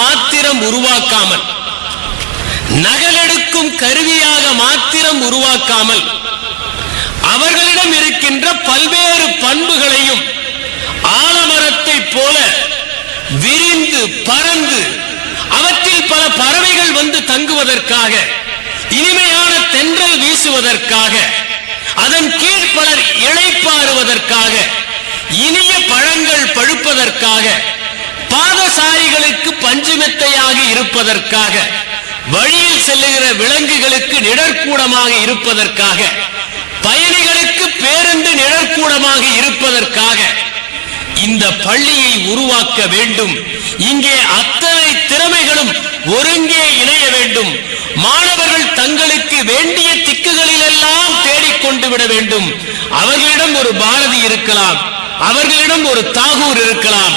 மாத்திரம் உருவாக்காமல், நகலெடுக்கும் கருவியாக மாத்திரம் உருவாக்காமல், அவர்களிடம் இருக்கின்ற பல்வேறு பண்புகளையும் ஆலமரத்தை போல விரிந்து பறந்து அவற்றில் பல பறவைகள் வந்து தங்குவதற்காக, இனிமையான தென்றல் வீசுவதற்காக, அதன் கீழ் பலர் இளைப்பாறுவதற்காக, இனிய பழங்கள் பழுப்பதற்காக, பாதசாரிகளுக்கு பஞ்சுமெத்தையாக இருப்பதற்காக, வழியில் செல்லுகிற விலங்குகளுக்கு நிழற்கூடமாக இருப்பதற்காக, பயணிகளுக்கு பேருந்து நிழற்கூடமாக இருப்பதற்காக இந்த பள்ளியை உருவாக்க வேண்டும். இங்கே அத்தனை திறமைகளும் ஒருங்கே இணைய வேண்டும். மாணவர்கள் தங்களுக்கு வேண்டிய திக்குகளில் எல்லாம் தேடிக்கொண்டு விட வேண்டும். அவர்களிடம் ஒரு பாரதி இருக்கலாம், அவர்களிடம் ஒரு தாகூர் இருக்கலாம்,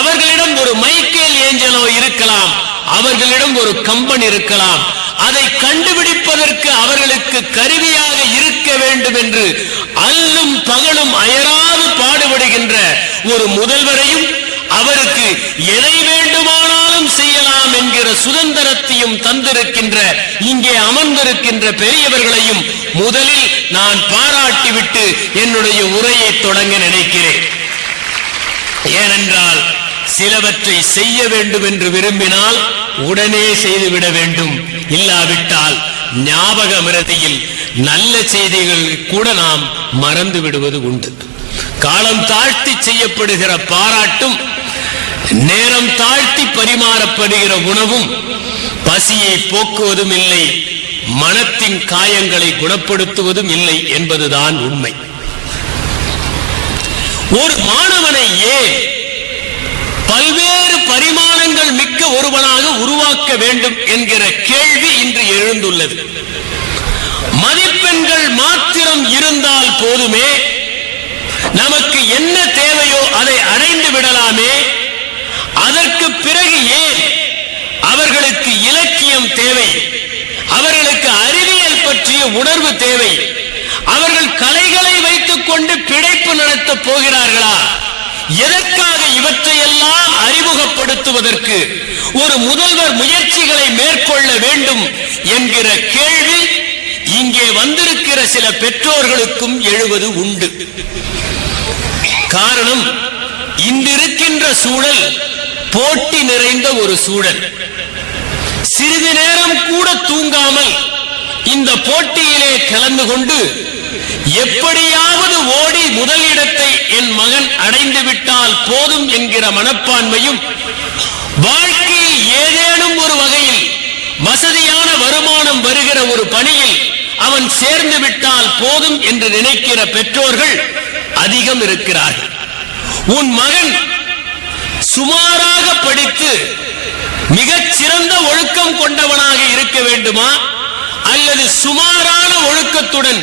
அவர்களிடம் ஒரு மைக்கேல் ஏஞ்சலோ இருக்கலாம், அவர்களிடம் ஒரு கம்பன் இருக்கலாம். அதை கண்டுபிடிப்பதற்கு அவர்களுக்கு கருவியாக இருக்க வேண்டும் என்று அல்லும் பகலும் அயராது பாடுபடுகின்ற ஒரு முதல்வரையும், அவருக்கு எதை வேண்டுமானாலும் செய்யலாம் என்கிற சுதந்திரத்தையும் தந்திருக்கின்ற இங்கே அமர்ந்திருக்கின்ற பெரியவர்களையும் முதலில் நான் பாராட்டிவிட்டு என்னுடைய உரையை தொடங்க நினைக்கிறேன். ஏனென்றால் சிலவற்றை செய்ய வேண்டும் என்று விரும்பினால் உடனே செய்துவிட வேண்டும். இல்லாவிட்டால் ஞாபக மறதியில் நல்ல செய்திகள் கூட நாம் மறந்து விடுவது உண்டு. காலம் தாழ்த்தி செய்யப்படுகிற பாராட்டும், நேரம் தாழ்த்தி பரிமாறப்படுகிற உணவும் பசியை போக்குவதும் இல்லை, மனத்தின் காயங்களை குணப்படுத்துவதும் இல்லை என்பதுதான் உண்மை. ஒரு மாணவனை ஏன் பல்வேறு பரிமாணங்கள் மிக்க ஒருவனாக உருவாக்க வேண்டும் என்கிற கேள்வி இன்று எழுந்துள்ளது. மதிப்பெண்கள் மாத்திரம் இருந்தால் போதுமே, நமக்கு என்ன தேவையோ அதை அடைந்து விடலாமே, அதற்கு பிறகு ஏன் அவர்களுக்கு இலக்கியம் தேவை, அவர்களுக்கு அறிவியல் பற்றிய உணர்வு தேவை, அவர்கள் கலைகளை வைத்துக் கொண்டு பிழைப்பு நடத்த போகிறார்களா? எதற்காக இவற்றையெல்லாம் அறிமுகப்படுத்துவதற்கு ஒரு முதல்வர் முயற்சிகளை மேற்கொள்ள வேண்டும் என்கிற கேள்வி இங்கே வந்திருக்கிற சில பெற்றோர்களுக்கும் எழுவது உண்டு. காரணம், இன்றிருக்கின்ற சூழல் போட்டி நிறைந்த ஒரு சூழல். சிறிது நேரம் கூட தூங்காமல் இந்த போட்டியிலே கலந்து கொண்டு எப்படியாவது ஓடி முதலிடத்தை என் மகன் அடைந்து விட்டால் போதும் என்கிற மனப்பான்மையும், வாழ்க்கையில் ஏதேனும் ஒரு வகையில் வசதியான வருமானம் வருகிற ஒரு பணியில் அவன் சேர்ந்து விட்டால் போதும் என்று நினைக்கிற பெற்றோர்கள் அதிகம் இருக்கிறார்கள். உன் மகன் சுமாராக படித்து மிகச் சிறந்த ஒழுக்கம் கொண்டவனாக இருக்க வேண்டுமா, அல்லது சுமாரான ஒழுக்கத்துடன்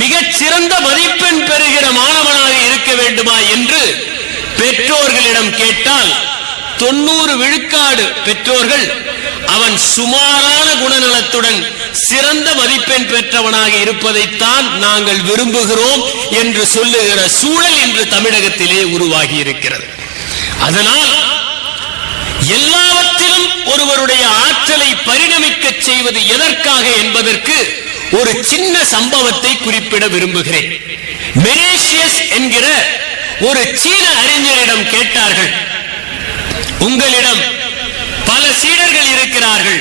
மிகச் சிறந்த மதிப்பெண் பெறுகிற மாணவனாக இருக்க வேண்டுமா என்று பெற்றோர்களிடம் கேட்டால் 90 விழுக்காடு பெற்றோர்கள் அவன் சுமாரான குணநலத்துடன் சிறந்த மதிப்பெண் பெற்றவனாக இருப்பதைத்தான் நாங்கள் விரும்புகிறோம் என்று சொல்லுகிற சூழல் இன்று தமிழகத்திலே உருவாகி இருக்கிறது. அதனால் எல்லாவற்றிலும் ஒருவருடைய ஆற்றலை பரிணமிக்க செய்வது எதற்காக என்பதற்கு ஒரு சின்ன சம்பவத்தை குறிப்பிட விரும்புகிறேன். மெனேசியஸ் என்கிற ஒரு சீன அறிஞரிடம் கேட்டார்கள், உங்களிடம் பல சீடர்கள் இருக்கிறார்கள்,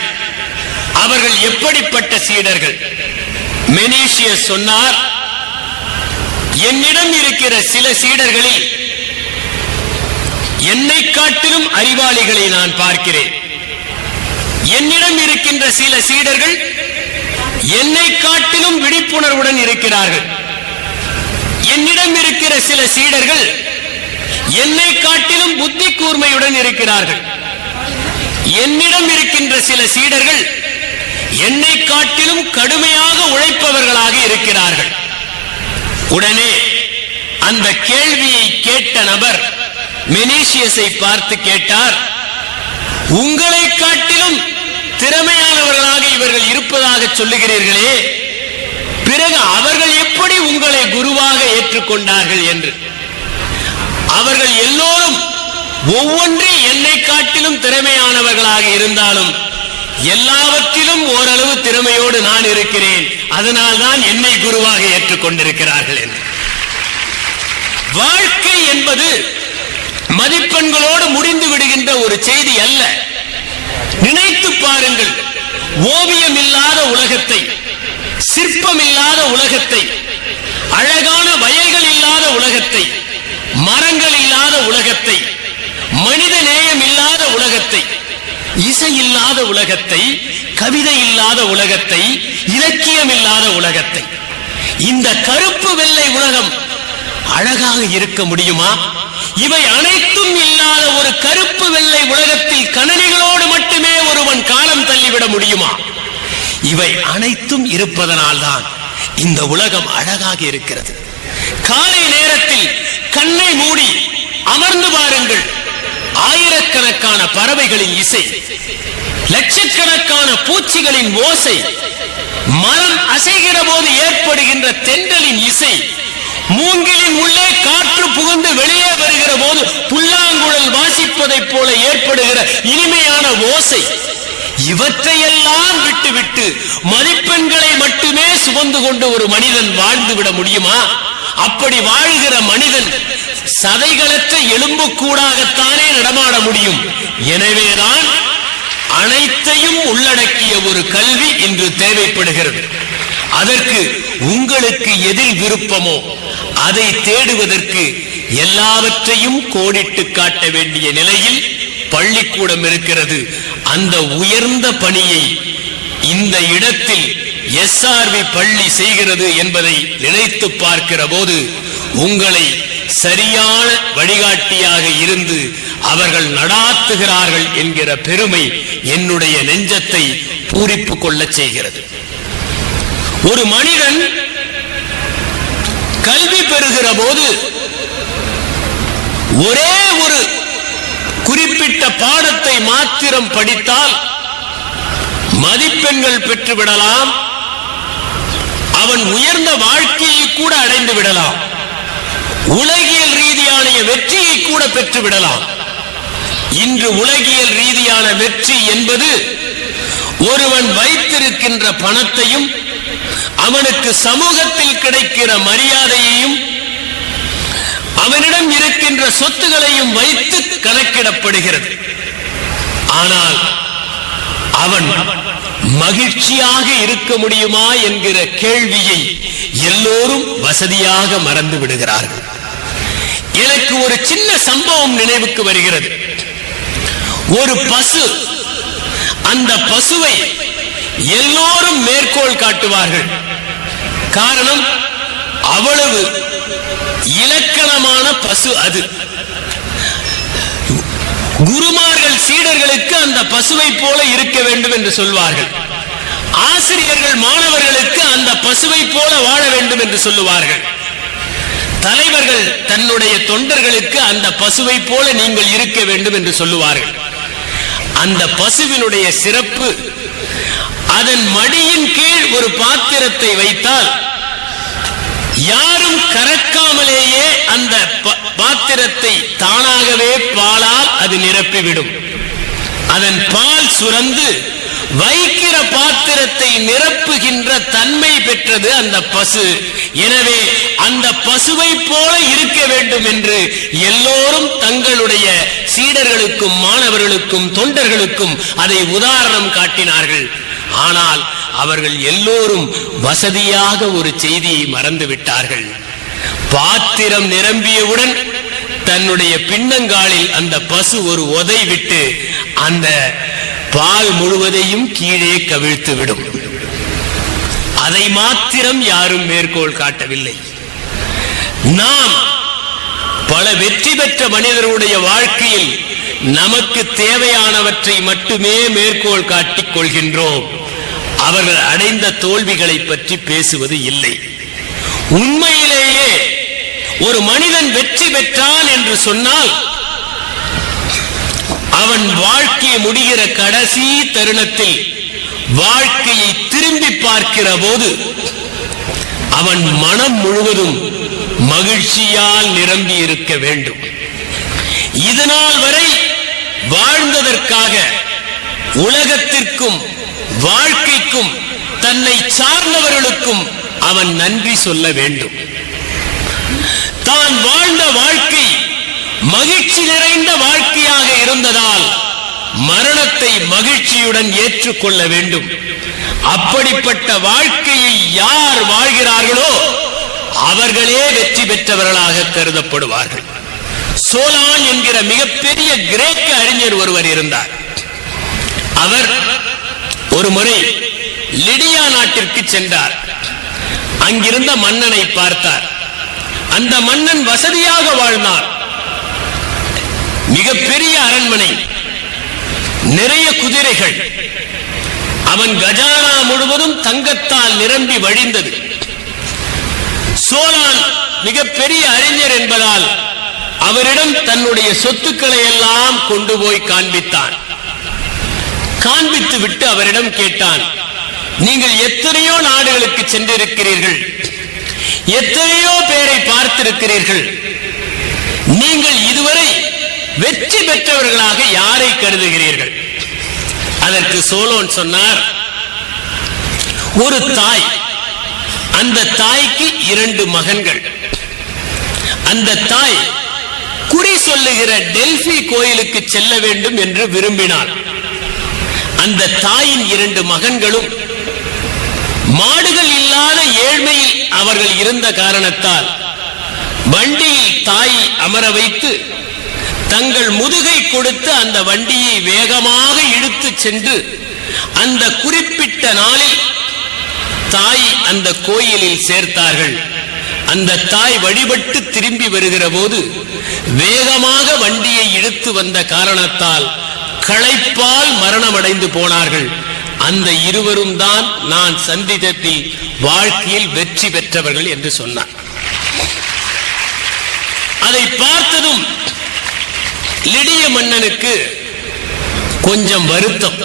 அவர்கள் எப்படிப்பட்ட சீடர்கள்? மெனேசியஸ் சொன்னார், என்னிடம் இருக்கிற சில சீடர்களில் என்னை காட்டிலும் அறிவாளிகளை நான் பார்க்கிறேன். என்னிடம் இருக்கின்ற சில சீடர்கள் என்னை காட்டிலும் விழிப்புணர்வுடன் இருக்கிறார்கள். என்னிடம் இருக்கிற சில சீடர்கள் என்னை காட்டிலும் புத்தி கூர்மையுடன் இருக்கிறார்கள். என்னிடம் இருக்கின்ற சில சீடர்கள் என்னை காட்டிலும் கடுமையாக உழைப்பவர்களாக இருக்கிறார்கள். உடனே அந்த கேள்வியை கேட்ட நபர் மெனேசியஸை பார்த்து கேட்டார், உங்களை காட்டிலும் திறமையானவர்களாக இவர்கள் இருப்பதாக சொல்லுகிறீர்களே, பிறகு அவர்கள் எப்படி உங்களை குருவாக ஏற்றுக்கொண்டார்கள் என்று. அவர்கள் எல்லோரும் ஒவ்வொன்றில் என்னை காட்டிலும் திறமையானவர்களாக இருந்தாலும் எல்லாவற்றிலும் ஓரளவு திறமையோடு நான் இருக்கிறேன், அதனால் தான் என்னை குருவாக ஏற்றுக்கொண்டிருக்கிறார்கள் என்று. வாழ்க்கை என்பது மதிப்பெண்களோடு முடிந்து விடுகின்ற ஒரு செய்தி அல்ல. நினைத்து பாருங்கள், ஓவியம் இல்லாத உலகத்தை, சிற்பம் இல்லாத உலகத்தை, அழகான வயல்கள் இல்லாத உலகத்தை, மரங்கள் இல்லாத உலகத்தை, மனித நேயம் இல்லாத உலகத்தை, இசை இல்லாத உலகத்தை, கவிதை இல்லாத உலகத்தை, இலக்கியம் இல்லாத உலகத்தை, இந்த கருப்பு வெள்ளை உலகம் அழகாக இருக்க முடியுமா? இவை அனைத்தும் இல்லாத ஒரு கருப்பு வெள்ளை உலகத்தில் கணனிகளோடு மட்டுமே ஒருவன் காலம் தள்ளிவிட முடியுமா? இவை அனைத்தும் இருப்பதனால்தான் இந்த உலகம் அழகாக இருக்கிறது. காலை நேரத்தில் கண்ணை மூடி அமர்ந்து பாருங்கள், ஆயிரக்கணக்கான பறவைகளின் இசை, லட்சக்கணக்கான பூச்சிகளின் ஓசை, மரம் அசைகிற போது ஏற்படுகின்ற தென்றலின் இசை, மூங்கிலின் உள்ளே காற்று புகுந்து வெளியே வருகிற போது புல்லாங்குழல் வாசிப்பதைப் போல ஏற்படுகிற இனிமையான ஓசை, இவற்றையெல்லாம் விட்டுவிட்டு மதிப்பெண்களை மட்டுமே சுமந்து கொண்டு ஒரு மனிதன் வாழ்ந்துவிட முடியுமா? அப்படி வாழ்கிற மனிதன் சதைகளற்ற எலும்புக்கூடாகத்தானே நடமாட முடியும். எனவேதான் அனைத்தையும் உள்ளடக்கிய ஒரு கல்வி இன்று தேவைப்படுகிறது. அதற்கு உங்களுக்கு எதில் விருப்பமோ அதை தேடுவதற்கு எல்லாவற்றையும் கோடிட்டு காட்ட வேண்டிய நிலையில் பள்ளிக்கூடம் இருக்கிறது. அந்த உயர்ந்த பணியை இந்த இடத்தில் SRV பள்ளி செய்கிறது என்பதை நினைத்து பார்க்கிற போது உங்களை சரியான வழிகாட்டியாக இருந்து அவர்கள் நடாத்துகிறார்கள் என்கிற பெருமை என்னுடைய நெஞ்சத்தை பூரிப்பு கொள்ள செய்கிறது. ஒரு மனிதன் கல்வி பெறுகிற போது ஒரே ஒரு குறிப்பிட்ட பாடத்தை மாத்திரம் படித்தால் மதிப்பெண்கள் பெற்றுவிடலாம், அவன் உயர்ந்த வாழ்க்கையை கூட அடைந்து விடலாம், உலகியல் ரீதியான வெற்றியை கூட பெற்றுவிடலாம். இன்று உலகியல் ரீதியான வெற்றி என்பது ஒருவன் வைத்திருக்கின்ற பணத்தையும் அவனுக்கு சமூகத்தில் கிடைக்கிற மரியாதையையும் அவனிடம் இருக்கின்ற சொத்துகளையும் வைத்து கணக்கிடப்படுகிறது. ஆனால் அவன் மகிழ்ச்சியாக இருக்க முடியுமா என்கிற கேள்வியை எல்லோரும் வசதியாக மறந்து விடுகிறார்கள். எனக்கு ஒரு சின்ன சம்பவம் நினைவுக்கு வருகிறது. ஒரு பசு, அந்த பசுவை எல்லோரும் மேற்கோள் காட்டுவார்கள். காரணம், அவ்வளவு இலக்கணமான பசு அது. குருமார்கள் சீடர்களுக்கு அந்த பசுவை போல இருக்க வேண்டும் என்று சொல்வார்கள். ஆசிரியர்கள் மாணவர்களுக்கு அந்த பசுவை போல வாழ வேண்டும் என்று சொல்லுவார்கள். தலைவர்கள் தன்னுடைய தொண்டர்களுக்கு அந்த பசுவை போல நீங்கள் இருக்க வேண்டும் என்று சொல்லுவார்கள். அந்த பசுவினுடைய சிறப்பு, அதன் மடியின் கீழ் ஒரு பாத்திரத்தை வைத்தால் யாரும் கறக்காமலேயே அந்த பாத்திரத்தை தானாகவே பாலால் அது நிரப்பிவிடும். அதன் பால் சுரந்து வைக்கிற பாத்திரத்தை நிரப்புகின்ற தன்மை பெற்றது அந்த பசு. எனவே அந்த பசுவை போல இருக்க வேண்டும் என்று எல்லோரும் தங்களுடைய சீடர்களுக்கும் மாணவர்களுக்கும் தொண்டர்களுக்கும் அதை உதாரணம் காட்டினார்கள். ஆனால் அவர்கள் எல்லோரும் வசதியாக ஒரு செய்தியை மறந்து விட்டார்கள். பாத்திரம் நிரம்பியவுடன் தன்னுடைய பின்னங்காலில் அந்த பசு ஒரு உதை விட்டு அந்த பால் முழுவதையும் கீழே கவிழ்த்து விடும். அதை மாத்திரம் யாரும் மேற்கோள் காட்டவில்லை. நாம் பல வெற்றி பெற்ற மனிதர்களுடைய வாழ்க்கையில் நமக்கு தேவையானவற்றை மட்டுமே மேற்கோள் காட்டிக் கொள்கின்றோம். அவர்கள் அடைந்த தோல்விகளை பற்றி பேசுவது இல்லை. உண்மையிலேயே ஒரு மனிதன் வெற்றி பெற்றான் என்று சொன்னால் அவன் வாழ்க்கையை முடிகிற கடைசி தருணத்தில் வாழ்க்கையை திரும்பி பார்க்கிற போது அவன் மனம் முழுவதும் மகிழ்ச்சியால் நிரம்பி இருக்க வேண்டும். இதுநாள் வரை வாழ்ந்ததற்காக உலகத்திற்கும் வாழ்க்கைக்கும் தன்னை சார்ந்தவர்களுக்கும் அவன் நன்றி சொல்ல வேண்டும். தான் வாழ்ந்த வாழ்க்கை மகிழ்ச்சி நிறைந்த வாழ்க்கையாக இருந்ததால் மரணத்தை மகிழ்ச்சியுடன் ஏற்றுக்கொள்ள வேண்டும். அப்படிப்பட்ட வாழ்க்கையை யார் வாழ்கிறார்களோ அவர்களே வெற்றி பெற்றவர்களாக கருதப்படுவார்கள். சோலான் என்கிற மிகப்பெரிய கிரேக்க அறிஞர் ஒருவர் இருந்தார். அவர் ஒரு முறை லிடியா நாட்டிற்கு சென்றார். அங்கிருந்த மன்னனை பார்த்தார். அந்த மன்னன் வசதியாக வாழ்ந்தார். மிகப்பெரிய அரண்மனை, நிறைய குதிரைகள், அவன் கஜானா முழுவதும் தங்கத்தால் நிரம்பி வழிந்தது. சோலான் மிகப்பெரிய அறிஞர் என்பதால் அவரிடம் தன்னுடைய சொத்துக்களை எல்லாம் கொண்டு போய் காண்பித்தான். காண்பித்து விட்டு அவரிடம் கேட்டான், நீங்கள் எத்தனையோ நாடுகளுக்கு சென்றிருக்கிறீர்கள், எத்தனையோ பேரை பார்த்திருக்கிறீர்கள், நீங்கள் இதுவரை வெற்றி பெற்றவர்களாக யாரை கருதுகிறீர்கள்? அதற்கு சோலோன் சொன்னார், ஒரு தாய், அந்த தாய்க்கு 2 மகன்கள். அந்த தாய் குறி சொல்லுகிற டெல்பி கோயிலுக்கு செல்ல வேண்டும் என்று விரும்பினார். அந்த தாயின் 2 மகன்களும் மாடுகள் இல்லாத ஏழ்மையில் அவர்கள் இருந்த காரணத்தால் வண்டியில் தாயை அமர வைத்து தங்கள் முதுகை கொடுத்து அந்த வண்டியை வேகமாக இழுத்து சென்று அந்த குறிப்பிட்ட நாளில் தாய் அந்த கோயிலில் சேர்த்தார்கள். அந்த தாய் வழிபட்டு திரும்பி வருகிற போது வேகமாக வண்டியை இழுத்து வந்த காரணத்தால் களைப்பால் மரணமடைந்து போனார்கள். அந்த இருவரும் தான் நான் சந்தித்ததில் வாழ்க்கையில் வெற்றி பெற்றவர்கள் என்று சொன்னார். அதை பார்த்ததும் லிடிய மன்னனுக்கு கொஞ்சம் வருத்தம்.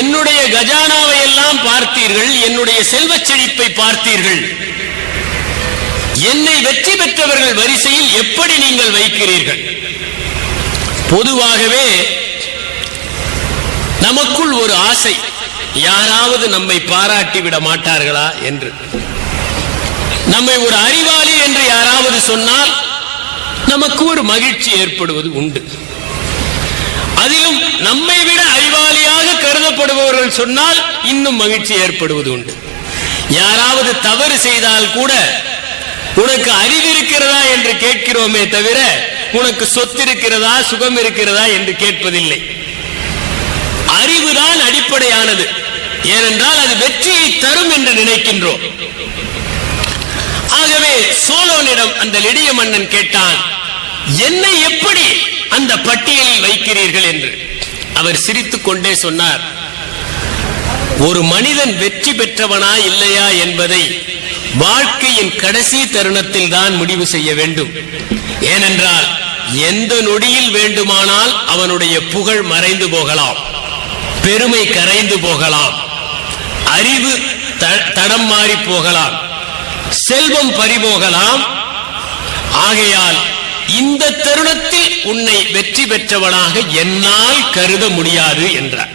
என்னுடைய கஜானாவை எல்லாம் பார்த்தீர்கள், என்னுடைய செல்வச் செழிப்பை பார்த்தீர்கள், என்னை வெற்றி பெற்றவர்கள் வரிசையில் எப்படி நீங்கள் வைக்கிறீர்கள்? பொதுவாகவே நமக்குள் ஒரு ஆசை, யாராவது நம்மை பாராட்டி விட மாட்டார்களா என்று. நம்மை ஒரு அறிவாளி என்று யாராவது சொன்னால் நமக்கு ஒரு மகிழ்ச்சி ஏற்படுவது உண்டு. அதிலும் நம்மை விட அறிவாளியாக கருதப்படுபவர்கள் சொன்னால் இன்னும் மகிழ்ச்சி ஏற்படுவது உண்டு. யாராவது தவறு செய்தால் கூட உனக்கு அறிவு இருக்கிறதா என்று கேட்கிறோமே தவிர உனக்கு சொத்து இருக்கிறதா சுகம் இருக்கிறதா என்று கேட்பதில்லை. அறிவுதான் அடிப்படையானது. ஏனென்றால் அது வெற்றியை தரும் என்று நினைக்கின்றோம். ஆகவே சோலோனிடம் அந்த லிடிய மன்னன் கேட்டான், என்னை எப்படி அந்த பட்டியலில் வைக்கிறீர்கள் என்று. அவர் சிரித்துக் கொண்டே சொன்னார், ஒரு மனிதன் வெற்றி பெற்றவனா இல்லையா என்பதை வாழ்க்கையின் கடைசி தருணத்தில் தான் முடிவு செய்ய வேண்டும். ஏனென்றால் எந்த நொடியில் வேண்டுமானால் அவனுடைய புகழ் மறைந்து போகலாம், பெருமை கரைந்து போகலாம், அறிவு தடம் மாறி போகலாம், செல்வம் பறிபோகலாம். ஆகையால் இந்த தருணத்தில் உன்னை வெற்றி பெற்றவனாக என்னால் கருத முடியாது என்றார்.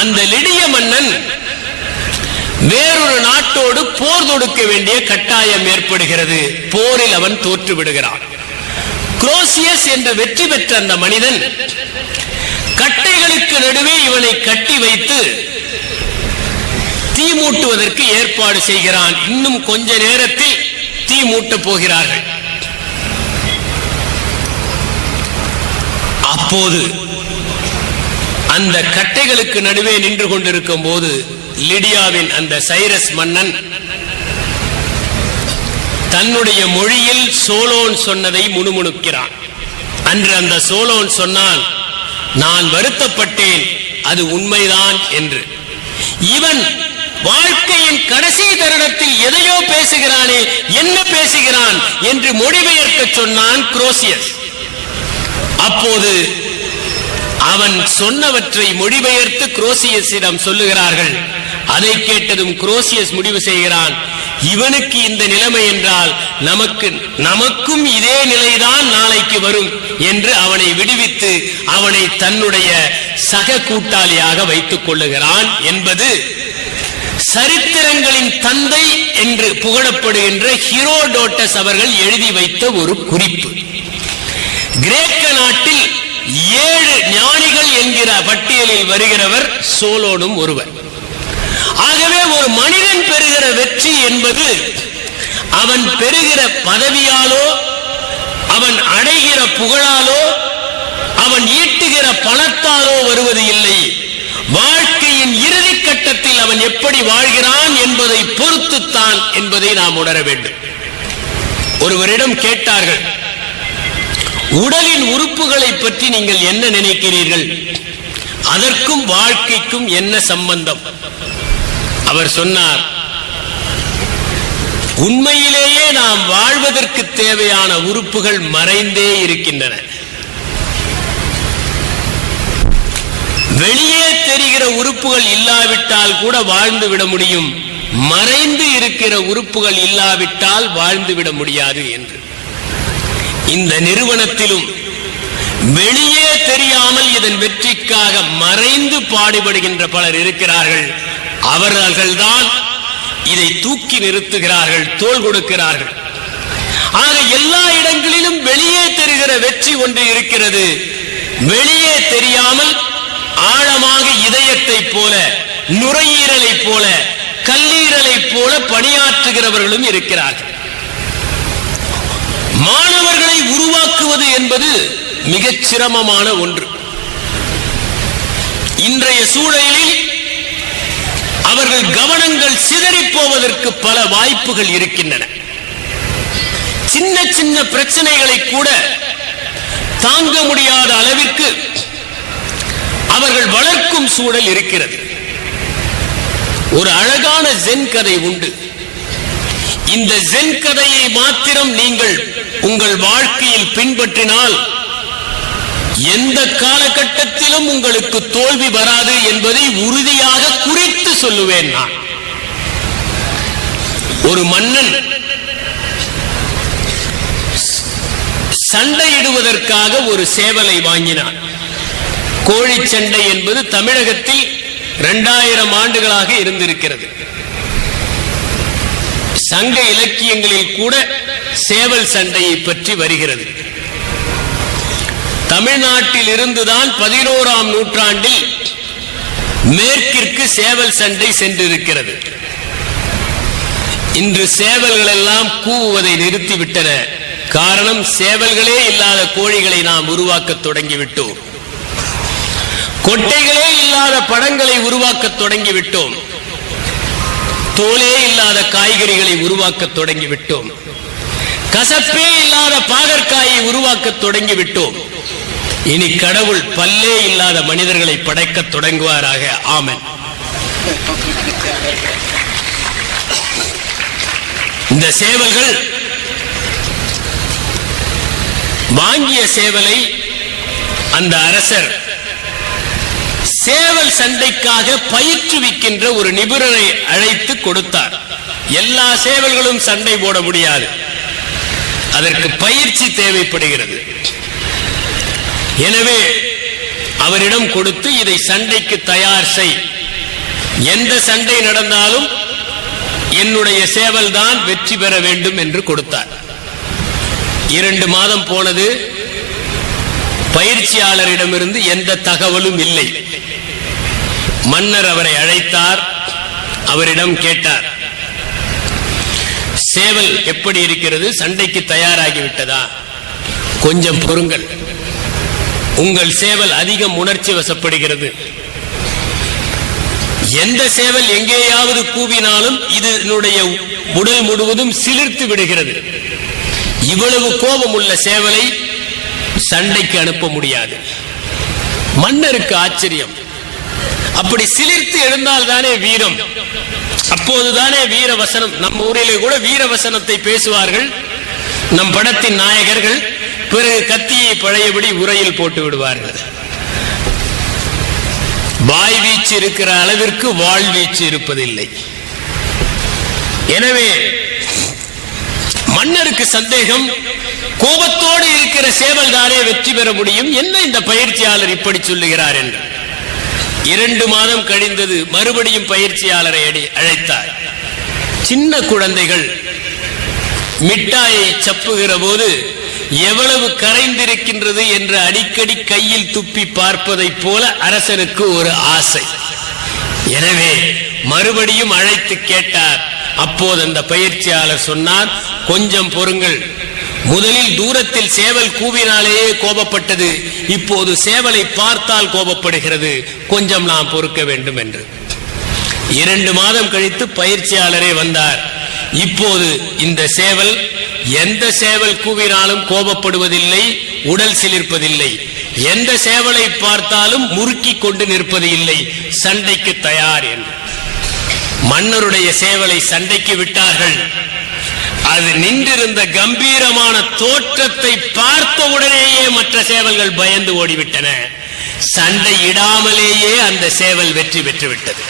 அந்த லிடிய மன்னன் வேறொரு நாட்டோடு போர் தொடுக்க வேண்டிய கட்டாயம் ஏற்படுகிறது. போரில் அவன் தோற்று விடுகிறான். குரோசியஸ் என்ற வெற்றி பெற்ற அந்த மனிதன் கட்டைகளுக்கு நடுவே இவனை கட்டி வைத்து தீ மூட்டுவதற்கு ஏற்பாடு செய்கிறான். இன்னும் கொஞ்ச நேரத்தில் தீ மூட்டப் போகிறார்கள். அப்போது அந்த கட்டைகளுக்கு நடுவே நின்று கொண்டிருக்கும் போது லிடியாவின் அந்த சைரஸ் மன்னன் தன்னுடைய மொழியில் சோலோன் சொன்னதை முணுமுணுக்கிறான். அன்று அந்த சோலோன் சொன்னான், நான் வருத்தப்பட்டேன், அது உண்மைதான் என்று. இவன் வாழ்க்கையின் கடைசி தருணத்தில் எதையோ பேசுகிறானே, என்ன பேசுகிறான் என்று மொழிபெயர்க்க சொன்னான் குரோசியஸ். அப்போது அவன் சொன்னவற்றை மொழிபெயர்த்து குரோசியஸிடம் சொல்லுகிறார்கள். அதை கேட்டதும் குரோசியஸ் முடிவு செய்கிறான், இவனுக்கு இந்த நிலைமை என்றால் நமக்கும் இதே நிலைதான் நாளைக்கு வரும் என்று அவனை விடுவித்து அவனை தன்னுடைய சக கூட்டாளியாக வைத்துக் கொள்ளுகிறான் என்பது சரித்திரங்களின் தந்தை என்று புகழப்படுகின்ற ஹீரோடோட்டஸ் அவர்கள் எழுதி வைத்த ஒரு குறிப்பு. கிரேக்க நாட்டில் 7 ஞானிகள் என்கிற பட்டியலில் வருகிறவர் சோலோனும் ஒருவர். ஆகவே ஒரு மனிதன் பெறுகிற வெற்றி என்பது அவன் பெறுகிற பதவியாலோ அவன் அடைகிற புகழாலோ அவன் ஈட்டுகிற பணத்தாலோ வருவது இல்லை. வாழ்க்கையின் இறுதி கட்டத்தில் அவன் எப்படி வாழ்கிறான் என்பதை பொறுத்துத்தான் என்பதை நாம் உணர வேண்டும். ஒருவரிடம் கேட்டார்கள், உடலின் உறுப்புகளை பற்றி நீங்கள் என்ன நினைக்கிறீர்கள்? அதற்கும் வாழ்க்கைக்கும் என்ன சம்பந்தம்? அவர் சொன்னார், உண்மையிலேயே நாம் வாழ்வதற்கு தேவையான உறுப்புகள் மறைந்தே இருக்கின்றன. வெளியே தெரிகிற உறுப்புகள் இல்லாவிட்டால் கூட வாழ்ந்து விட முடியும், மறைந்து இருக்கிற உறுப்புகள் இல்லாவிட்டால் வாழ்ந்து விட முடியாது என்று. இந்த நிறுவனத்திலும் வெளியே தெரியாமல் இதன் வெற்றிக்காக மறைந்து பாடுபடுகின்ற பலர் இருக்கிறார்கள். அவர்கள்தான் இதை தூக்கி நிறுத்துகிறார்கள், தோள் கொடுக்கிறார்கள். ஆக எல்லா இடங்களிலும் வெளியே தெரிகிற வெற்றி ஒன்று இருக்கிறது. வெளியே தெரியாமல் ஆழமாக இதயத்தை போல, நுரையீரலை போல, கல்லீரலை போல பணியாற்றுகிறவர்களும் இருக்கிறார்கள். மாணவர்களை உருவாக்குவது என்பது மிகச் சிரமமான ஒன்று. இன்றைய சூழலில் அவர்கள் கவனங்கள் சிதறிப் போவதற்கு பல வாய்ப்புகள் இருக்கின்றன. சின்ன சின்ன பிரச்சனைகளை கூட தாங்க முடியாத அளவிற்கு அவர்கள் வளர்க்கும் சூழல் இருக்கிறது. ஒரு அழகான ஜென் கதை உண்டு. இந்த ஜென் கதையை மாத்திரம் நீங்கள் உங்கள் வாழ்க்கையில் பின்பற்றினால் எந்த காலகட்டத்திலும் உங்களுக்கு தோல்வி வராது என்பதை உறுதியாக குறித்து சொல்லுவேன் நான். ஒரு மன்னன் சண்டையிடுவதற்காக ஒரு சேவலை வாங்கினான். கோழி சண்டை என்பது தமிழகத்தில் 2000 ஆண்டுகளாக இருந்திருக்கிறது. சங்க இலக்கியங்களில் கூட சேவல் சண்டையை பற்றி வருகிறது. தமிழ்நாட்டில் இருந்துதான் 11ஆம் நூற்றாண்டில் மேற்கிற்கு சேவல் சண்டை சென்றிருக்கிறது. இன்று சேவல்கள் எல்லாம் கூவுவதை நிறுத்திவிட்டன. காரணம், சேவல்களே இல்லாத கோழிகளை நாம் உருவாக்க தொடங்கிவிட்டோம். கொட்டைகளே இல்லாத பழங்களை உருவாக்க தொடங்கிவிட்டோம். தோலே இல்லாத காய்கறிகளை உருவாக்க தொடங்கிவிட்டோம். கசப்பே இல்லாத பாகற்காயை உருவாக்க தொடங்கிவிட்டோம். இனி கடவுள் பல்லே இல்லாத மனிதர்களை படைக்க தொடங்குவாராக. ஆமென். இந்த சேவல்கள் வாங்கிய சேவலை அந்த அரசர் சேவல் சண்டைக்காக பயிற்றுவிக்கின்ற ஒரு நிபுணரை அழைத்து கொடுத்தார். எல்லா சேவல்களும் சண்டை போட முடியாது, அதற்கு பயிற்சி தேவைப்படுகிறது. எனவே அவரிடம் கொடுத்து இதை சண்டைக்கு தயார் செய், எந்த சண்டை நடந்தாலும் என்னுடைய சேவல் தான் வெற்றி பெற வேண்டும் என்று கொடுத்தார். 2 மாதம் போனது, பயிற்சியாளரிடமிருந்து எந்த தகவலும் இல்லை. மன்னர் அவரை அழைத்தார், அவரிடம் கேட்டார், சேவல் எப்படி இருக்கிறது? சண்டைக்கு தயாராகிவிட்டதா? கொஞ்சம் பொறுங்கள், உங்கள் சேவல் அதிகம் உணர்ச்சி வசப்படுகிறது. எந்த சேவல் எங்கேயாவது கூவினாலும் இதனுடைய உடல் முழுவதும் சிலிர்த்து விடுகிறது. இவ்வளவு கோபம் உள்ள சேவலை சண்டைக்கு அனுப்ப முடியாது. மன்னருக்கு ஆச்சரியம். அப்படி சிலிர்த்து எழுந்தால் தானே வீரம், அப்போதுதானே வீர வசனம். நம் ஊரிலே கூட வீர வசனத்தை பேசுவார்கள் நம் படத்தின் நாயகர்கள். பிறகு கத்தியை பழையபடி உரையில் போட்டு விடுவார்கள். வாய் வீச்சு இருக்கிற அளவிற்கு வாழ்வீச்சு இருப்பதில்லை. எனவே மன்னருக்கு சந்தேகம், கோபத்தோடு இருக்கிற சேவல் தானே வெற்றி பெற முடியும், என்ன இந்த பயிற்சியாளர் இப்படி சொல்லுகிறார் என்று. 2 மாதம் கழிந்தது. மறுபடியும் பயிற்சியாளரை அழைத்தார். சின்ன குழந்தைகள் மிட்டாயை சப்புகிற போது எவ்வளவு கரைந்திருக்கின்றது என்று அடிக்கடி கையில் துப்பி பார்ப்பதை போல அரசனுக்கு ஒரு ஆசை. எனவே மறுபடியும் அழைத்து கேட்டார். அப்போது அந்த பயிற்சியாளர் சொன்னார், கொஞ்சம் பொறுங்கள், முதலில் தூரத்தில் சேவல் கூவினாலேயே கோபப்பட்டது, இப்போது சேவலை பார்த்தால் கோபப்படுகிறது, கொஞ்சம் நாம் பொறுக்க வேண்டும் என்று. 2 மாதம் கழித்து பயிற்சியாளரே வந்தார். இப்போது இந்த சேவல் எந்த சேவல் கூவினாலும் கோபப்படுவதில்லை, உடல் சிலிர்ப்பதில்லை, எந்த சேவலை பார்த்தாலும் முறுக்கி கொண்டு நிற்பது இல்லை, சண்டைக்கு தயார் என்று. மன்னருடைய சேவலை சண்டைக்கு விட்டார்கள். அது நின்றிருந்த கம்பீரமான தோற்றத்தை பார்த்த உடனேயே மற்ற சேவல்கள் பயந்து ஓடிவிட்டன. சண்டை இடாமலேயே அந்த சேவல் வெற்றி பெற்றுவிட்டது.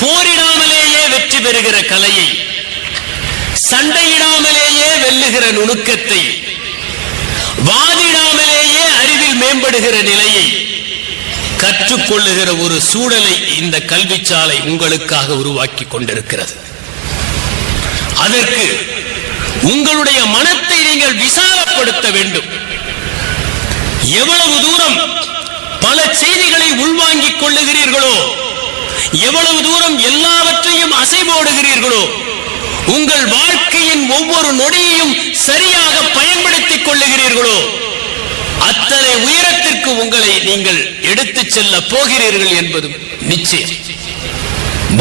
போரிடாமலேயே வெற்றி பெறுகிற கலையை, சண்டையிடாமலேயே வெல்லுகிற நுணுக்கத்தை, வாதிடாமலேயே அறிவில் மேம்படுகிற நிலையை கற்றுக்கொள்ளுகிற ஒரு சூழலை இந்த கல்விச்சாலை உங்களுக்காக உருவாக்கி கொண்டிருக்கிறது. அதற்கு உங்களுடைய மனத்தை நீங்கள் விசாலப்படுத்த வேண்டும். எவ்வளவு தூரம் பல செய்திகளை உள்வாங்கிக் கொள்ளுகிறீர்களோ, எவ்வளவு தூரம் எல்லாவற்றையும் அசைபோடுகிறீர்களோ, உங்கள் வாழ்க்கையின் ஒவ்வொரு நொடியையும் சரியாக பயன்படுத்திக் கொள்ளுகிறீர்களோ, அத்தனை உயரத்திற்கு உங்களை நீங்கள் எடுத்துச் செல்ல போகிறீர்கள் என்பதும் நிச்சயம்.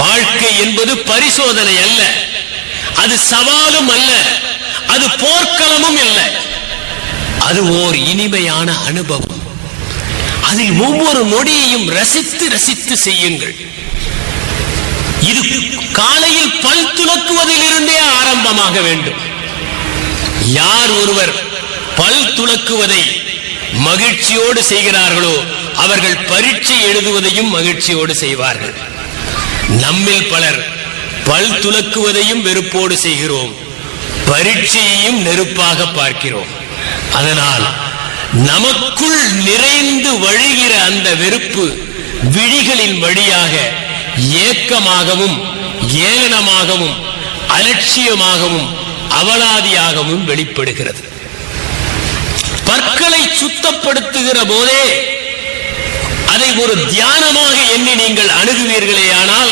வாழ்க்கை என்பது பரிசோதனை அல்ல, அது சவாலும் அல்ல, அது போர்க்களமும் அல்ல, அது ஓர் இனிமையான அனுபவம். அதில் ஒவ்வொரு நொடியையும் ரசித்து ரசித்து செய்யுங்கள். இது காலையில் பல் துலக்குவதிலிருந்தே ஆரம்பமாக வேண்டும். யார் ஒருவர் பல் துலக்குவதை மகிழ்ச்சியோடு செய்கிறார்களோ அவர்கள் பரீட்சை எழுதுவதையும் மகிழ்ச்சியோடு செய்வார்கள். நம்மில் பலர் பல் துலக்குவதையும் வெறுப்போடு செய்கிறோம், பரீட்சையையும் நெருப்பாக பார்க்கிறோம். அதனால் நமக்குள் நிறைந்து வழிகிற அந்த வெறுப்பு விழிகளின் வழியாக ஏக்கமாகவும் ஏளனமாகவும் அலட்சியமாகவும் அவலாதியாகவும் வெளிப்படுகிறது. பற்களை சுத்தப்படுத்துகிற போதே அதை ஒரு தியானமாக எண்ணி நீங்கள் அணுகுவீர்களே, ஆனால்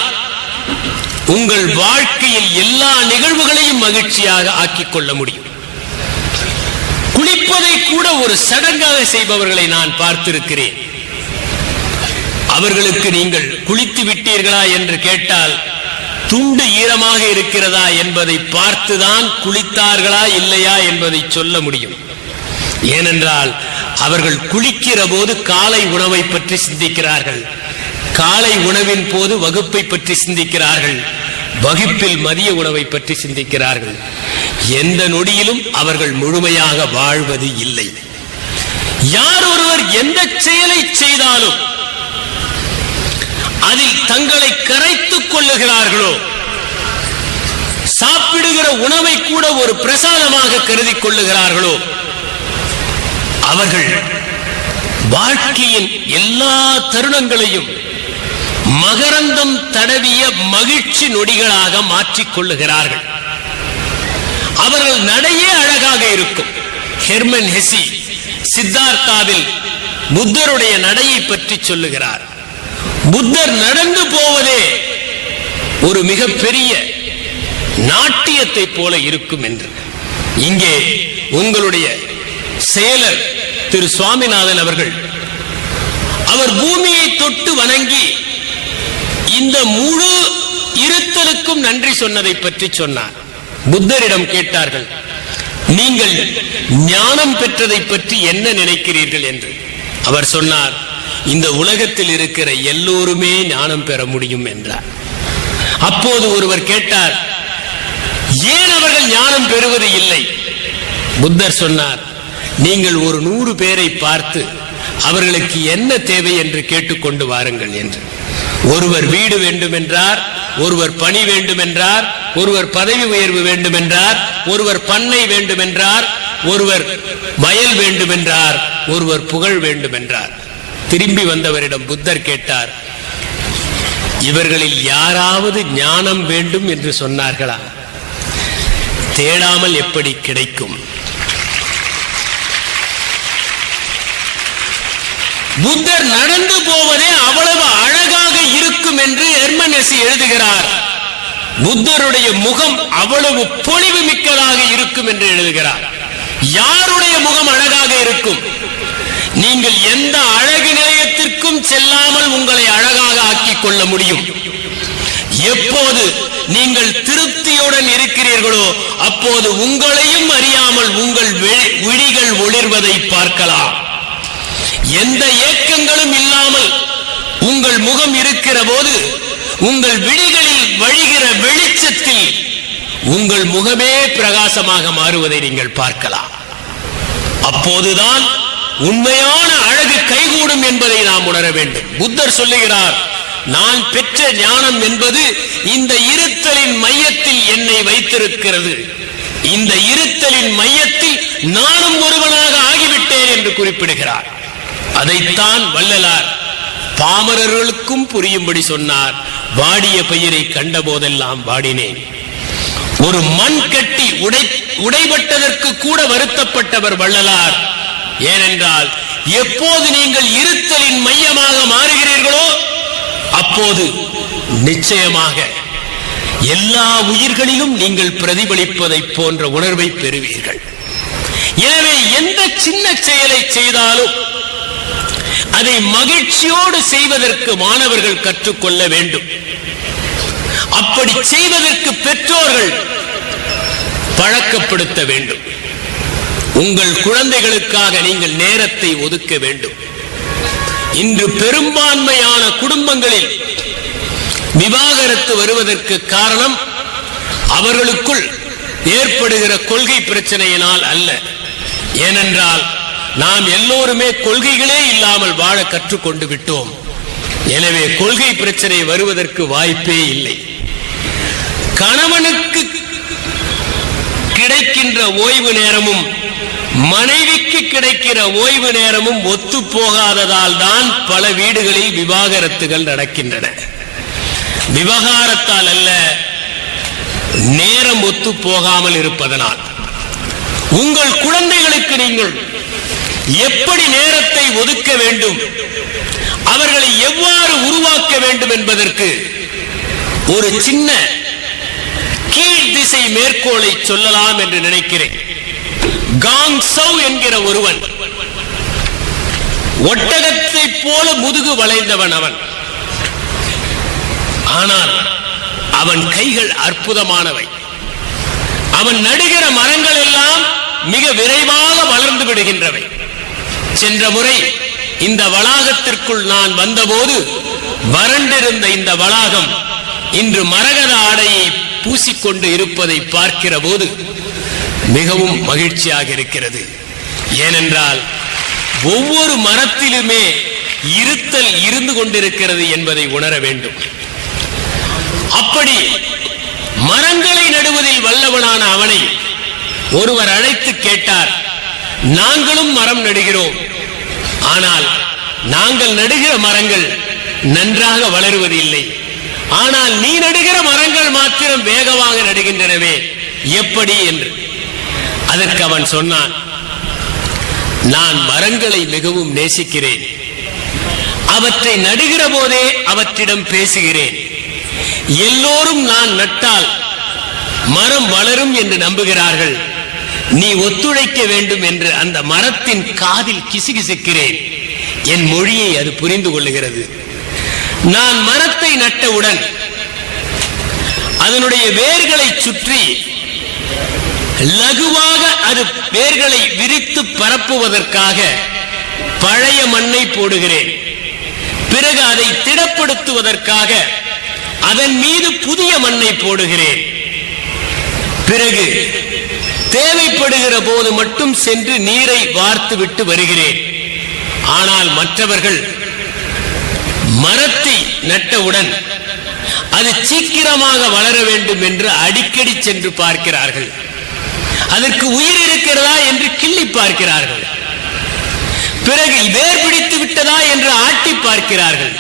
உங்கள் வாழ்க்கையில் எல்லா நிகழ்வுகளையும் மகிழ்ச்சியாக ஆக்கிக் கொள்ள முடியும். குளிப்பதை கூட ஒரு சடங்காக செய்பவர்களை நான் பார்த்திருக்கிறேன். அவர்களுக்கு நீங்கள் குளித்து விட்டீர்களா என்று கேட்டால் துண்டு ஈரமாக இருக்கிறதா என்பதை பார்த்துதான் குளித்தார்களா இல்லையா என்பதை சொல்ல முடியும். ஏனென்றால் அவர்கள் குளிக்கிற போது காலை உணவை பற்றி சிந்திக்கிறார்கள், காலை உணவின் போது வகுப்பை பற்றி சிந்திக்கிறார்கள், வகுப்பில் மதிய உணவை பற்றி சிந்திக்கிறார்கள். எந்த நொடியிலும் அவர்கள் முழுமையாக வாழ்வது இல்லை. யார் ஒருவர் எந்த செயலை செய்தாலும் அதில் தங்களை கரைத்துக் கொள்ளுகிறார்களோ, சாப்பிடுகிற உணவை கூட ஒரு பிரசாதமாக கருதி கொள்ளுகிறார்களோ, அவர்கள் வாழ்க்கையின் எல்லா தருணங்களையும் மகரந்தம் தடவிய மகிழ்ச்சி நொடிகளாக மாற்றிக் கொள்ளுகிறார்கள். அவர்கள் நடையே அழகாக இருக்கும். ஹெர்மன் ஹெசி சித்தார்த்தாவில் புத்தருடைய நடையை பற்றி சொல்லுகிறார். புத்தர் நடந்து போவதே ஒரு மிகப்பெரிய நாட்டியத்தை போல இருக்கும் என்று. இங்கே உங்களுடைய செயலர் திரு சுவாமிநாதன் அவர்கள், அவர் பூமியை தொட்டு வணங்கி இந்த முழு இருத்தலுக்கும் நன்றி சொன்னதை பற்றி சொன்னார். புத்தரிடம் கேட்டார்கள், நீங்கள் ஞானம் பெற்றதை பற்றி என்ன நினைக்கிறீர்கள் என்று. அவர் சொன்னார், இந்த உலகத்தில் இருக்கிற எல்லோருமே ஞானம் பெற முடியும் என்றார். அப்போது ஒருவர் கேட்டார், ஏன் அவர்கள் ஞானம் பெறுவது இல்லை? புத்தர் சொன்னார், நீங்கள் ஒரு 100 பேரை பார்த்து அவர்களுக்கு என்ன தேவை என்று கேட்டுக்கொண்டு வாருங்கள் என்று. ஒருவர் வீடு வேண்டும் என்றார், ஒருவர் பணி வேண்டும் என்றார், ஒருவர் பதவி உயர்வு வேண்டும் என்றார், ஒருவர் பண்ணை வேண்டும் என்றார், ஒருவர் வயல் வேண்டும் என்றார், ஒருவர் புகழ் வேண்டும் என்றார். திரும்பி வந்தவரிடம் புத்தர் கேட்டார், இவர்களில் யாராவது ஞானம் வேண்டும் என்று சொன்னார்களா? தேடாமல் எப்படி கிடைக்கும்? புத்தர் நடந்து போவதே அவ்வளவு அழகாக இருக்கும் என்று ஹெர்மனெஸ் எழுதுகிறார். புத்தருடைய முகம் அவ்வளவு பொலிவு மிக்கதாக இருக்கும் என்று எழுதுகிறார். யாருடைய முகம் அழகாக இருக்கும்? நீங்கள் எந்த அழகு நிலையத்திற்கும் செல்லாமல் உங்களை அழகாக ஆக்கிக் கொள்ள முடியும். எப்போது நீங்கள் திருப்தியுடன் இருக்கிறீர்களோ அப்போது உங்களையும் அறியாமல் உங்கள் விழிகள் ஒளிர்வதை பார்க்கலாம். எந்த ஏக்கங்களும் இல்லாமல் உங்கள் முகம் இருக்கிற போது உங்கள் விழிகளில் வழிகிற வெளிச்சத்தில் உங்கள் முகமே பிரகாசமாக மாறுவதை நீங்கள் பார்க்கலாம். அப்போதுதான் உண்மையான அழகு கைகூடும் என்பதை நாம் உணர வேண்டும். புத்தர் சொல்லுகிறார், நான் பெற்ற ஞானம் என்பது இந்த இருத்தலின் மையத்தில் என்னை வைத்திருக்கிறது. இந்த இருத்தலின் மையத்தில் நானும் ஒருவனாக ஆகிவிட்டேன் என்று குறிப்பிடுகிறார். அதைத்தான் வள்ளலார் பாமரர்களுக்கும் புரியும்படி சொன்னார். வாடிய பயிரை கண்ட போதெல்லாம் வாடினேன். ஒரு மண் கட்டி உடைபட்டதற்கு கூட வருத்தப்பட்டவர் வள்ளலார். ஏனென்றால் எப்போது நீங்கள் இருத்தலின் மையமாக மாறுகிறீர்களோ அப்போது நிச்சயமாக எல்லா உயிர்களிலும் நீங்கள் பிரதிபலிப்பதை போன்ற உணர்வை பெறுவீர்கள். எனவே எந்த சின்ன செயலை செய்தாலும் அதை மகிழ்ச்சியோடு செய்வதற்கு மாணவர்கள் கற்றுக்கொள்ள வேண்டும். அப்படி செய்வதற்கு பெற்றோர்கள் பழக்கப்படுத்த வேண்டும். உங்கள் குழந்தைகளுக்காக நீங்கள் நேரத்தை ஒதுக்க வேண்டும். இன்று பெரும்பான்மையான குடும்பங்களில் விவாகரத்து வருவதற்கு காரணம் அவர்களுக்குள் ஏற்படுகிற கொள்கை பிரச்சனையினால் அல்ல. ஏனென்றால் நாம் எல்லோருமே கொள்கைகளே இல்லாமல் வாழ கற்றுக்கொண்டு விட்டோம். எனவே கொள்கை பிரச்சனை வருவதற்கு வாய்ப்பே இல்லை. கணவனுக்கு கிடைக்கின்ற ஓய்வு நேரமும் மனைவிக்கு கிடைக்கிற ஓய்வு நேரமும் ஒத்து போகாததால் தான் பல வீடுகளில் விவாகரத்துகள் நடக்கின்றன. விவகாரத்தால் அல்ல, நேரம் ஒத்து போகாமல் இருப்பதனால். உங்கள் குழந்தைகளுக்கு நீங்கள் எப்படி நேரத்தை ஒதுக்க வேண்டும், அவர்களை எவ்வாறு உருவாக்க வேண்டும் என்பதற்கு ஒரு சின்ன கீழ் திசை மேற்கோளை சொல்லலாம் என்று நினைக்கிறேன். காங் சௌ என்கிற ஒருவன் ஒட்டகத்தை போல முதுகு வளைந்தவன். அவன் ஆனால் அவன் கைகள் அற்புதமானவை. அவன் நடுகிற மரங்கள் எல்லாம் மிக விரைவாக வளர்ந்து விடுகின்றவை. சென்ற முறை இந்த வளாகத்திற்குள் நான் வந்தபோது வறண்டிருந்த இந்த வளாகம் இன்று மரகத ஆடையை பூசிக்கொண்டு இருப்பதை பார்க்கிற போது மிகவும் மகிழ்ச்சியாக இருக்கிறது. ஏனென்றால் ஒவ்வொரு மரத்திலுமே இருத்தல் இருந்து கொண்டிருக்கிறது என்பதை உணர வேண்டும். அப்படி மரங்களை நடுவதில் வல்லவனான அவனை ஒருவர் அழைத்து கேட்டார், நாங்களும் மரம் நடுகிறோம், ஆனால் நாங்கள் நடுகிற மரங்கள் நன்றாக வளருவதில்லை. ஆனால் நீ நடுகிற மரங்கள் மாத்திரம் வேகமாக நடுகின்றனவே, எப்படி என்று. அதற்கு அவன் சொன்னான், நான் மரங்களை மிகவும் நேசிக்கிறேன். அவற்றை நடுகிற போதே அவற்றிடம் பேசுகிறேன். எல்லோரும் நான் நட்டால் மரம் வளரும் என்று நம்புகிறார்கள். நீ ஒத்துழைக்க வேண்டும் என்று அந்த மரத்தின் காதில் கிசுகிசுக்கிறேன். என் மொழியை அது புரிந்து கொள்ளுகிறது. நான் மரத்தை நட்டவுடன் அதனுடைய வேர்களை சுற்றி லகுவாக அது வேர்களை விரித்து பரப்புவதற்காக பழைய மண்ணை போடுகிறேன். பிறகு அதை திடப்படுத்துவதற்காக அதன் மீது புதிய மண்ணை போடுகிறேன். பிறகு தேவைப்படுகிற போது மட்டும் சென்று நீரை வார்த்து விட்டு வருகிறேன். ஆனால் மற்றவர்கள் மரத்தை நட்டவுடன் அது சீக்கிரமாக வளர வேண்டும் என்று அடிக்கடி சென்று பார்க்கிறார்கள். அதற்கு உயிர் இருக்கிறதா என்று கிள்ளி பார்க்கிறார்கள். பிறகு வேர் பிடித்து விட்டதா என்று ஆட்டி பார்க்கிறார்கள்.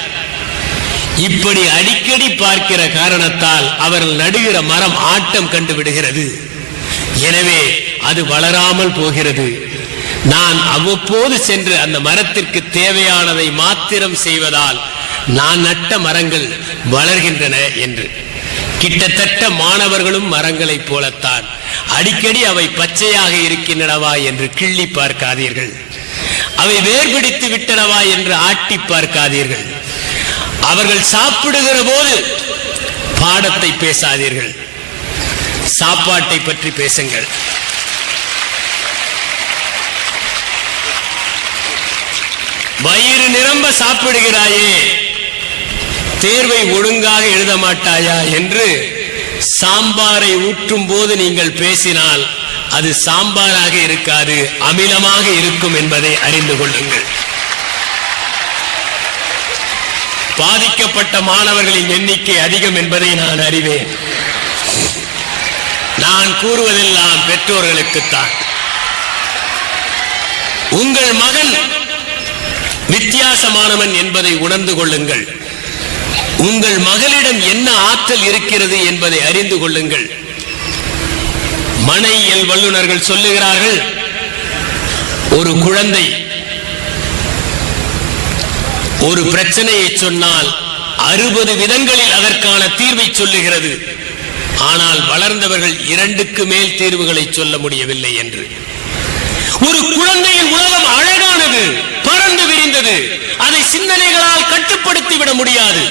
இப்படி அடிக்கடி பார்க்கிற காரணத்தால் அவர்கள் நடுகிற மரம் ஆட்டம் கண்டு விடுகிறது. எனவே அது வளராமல் போகிறது. நான் அவ்வப்போது சென்று அந்த மரத்திற்கு தேவையானதை மாத்திரம் செய்வதால் நான் நட்ட மரங்கள் வளர்கின்றன என்று. கிட்டத்தட்ட மாணவர்களும் மரங்களைப் போலத்தான். அடிக்கடி அவை பச்சையாக இருக்கின்றனவா என்று கிள்ளி பார்க்காதீர்கள். அவை வேர்பிடித்து விட்டனவா என்று ஆட்டி பார்க்காதீர்கள். அவர்கள் சாப்பிடுகிற போது பாடத்தை பேசாதீர்கள், சாப்பாட்டை பற்றி பேசுங்கள். வயிறு நிரம்ப சாப்பிடுகிறாயே, தேர்வை ஒழுங்காக எழுத மாட்டாயா என்று சாம்பாரை ஊற்றும் போது நீங்கள் பேசினால் அது சாம்பாராக இருக்காது, அமிலமாக இருக்கும் என்பதை அறிந்து கொள்ளுங்கள். பாதிக்கப்பட்ட மாணவர்களின் எண்ணிக்கை அதிகம் என்பதை நான் அறிவேன். நான் கூறுவதெல்லாம் பெற்றோர்களுக்குத்தான். உங்கள் மகன் வித்தியாசமானவன் என்பதை உணர்ந்து கொள்ளுங்கள். உங்கள் மகளிடம் என்ன ஆற்றல் இருக்கிறது என்பதை அறிந்து கொள்ளுங்கள். மனையியல் வல்லுநர்கள் சொல்லுகிறார்கள், ஒரு குழந்தை ஒரு பிரச்சனையை சொன்னால் 60 விதங்களில் அதற்கான தீர்வை சொல்லுகிறது. ஆனால் வளர்ந்தவர்கள் 2க்கு மேல் தீர்வுகளை சொல்ல முடியவில்லை என்று. ஒரு குழந்தையின் உலகம் அழகானது, பறந்து விரிந்தது. அதை சிந்தனைகளால் கட்டுப்படுத்தி விட முடியாது.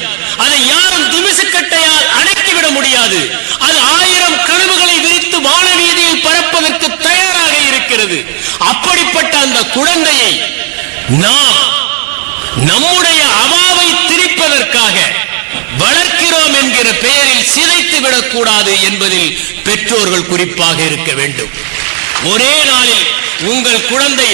அதை யாரும் திமிசுக்கட்டையால் அடக்கிவிட முடியாது. அது 1000 கனவுகளை விரித்து வானவீதியில் பறப்பதற்கு தயாராக இருக்கிறது. அப்படிப்பட்ட அந்த குழந்தையை நாம் நம்முடைய அவாவை திணிப்பதற்காக வளர்க்கிறோம் என்கிற பெயரில் சிதைத்து விடக்கூடாது என்பதில் பெற்றோர்கள் குறிப்பாக இருக்க வேண்டும். ஒரே நாளில் உங்கள் குழந்தை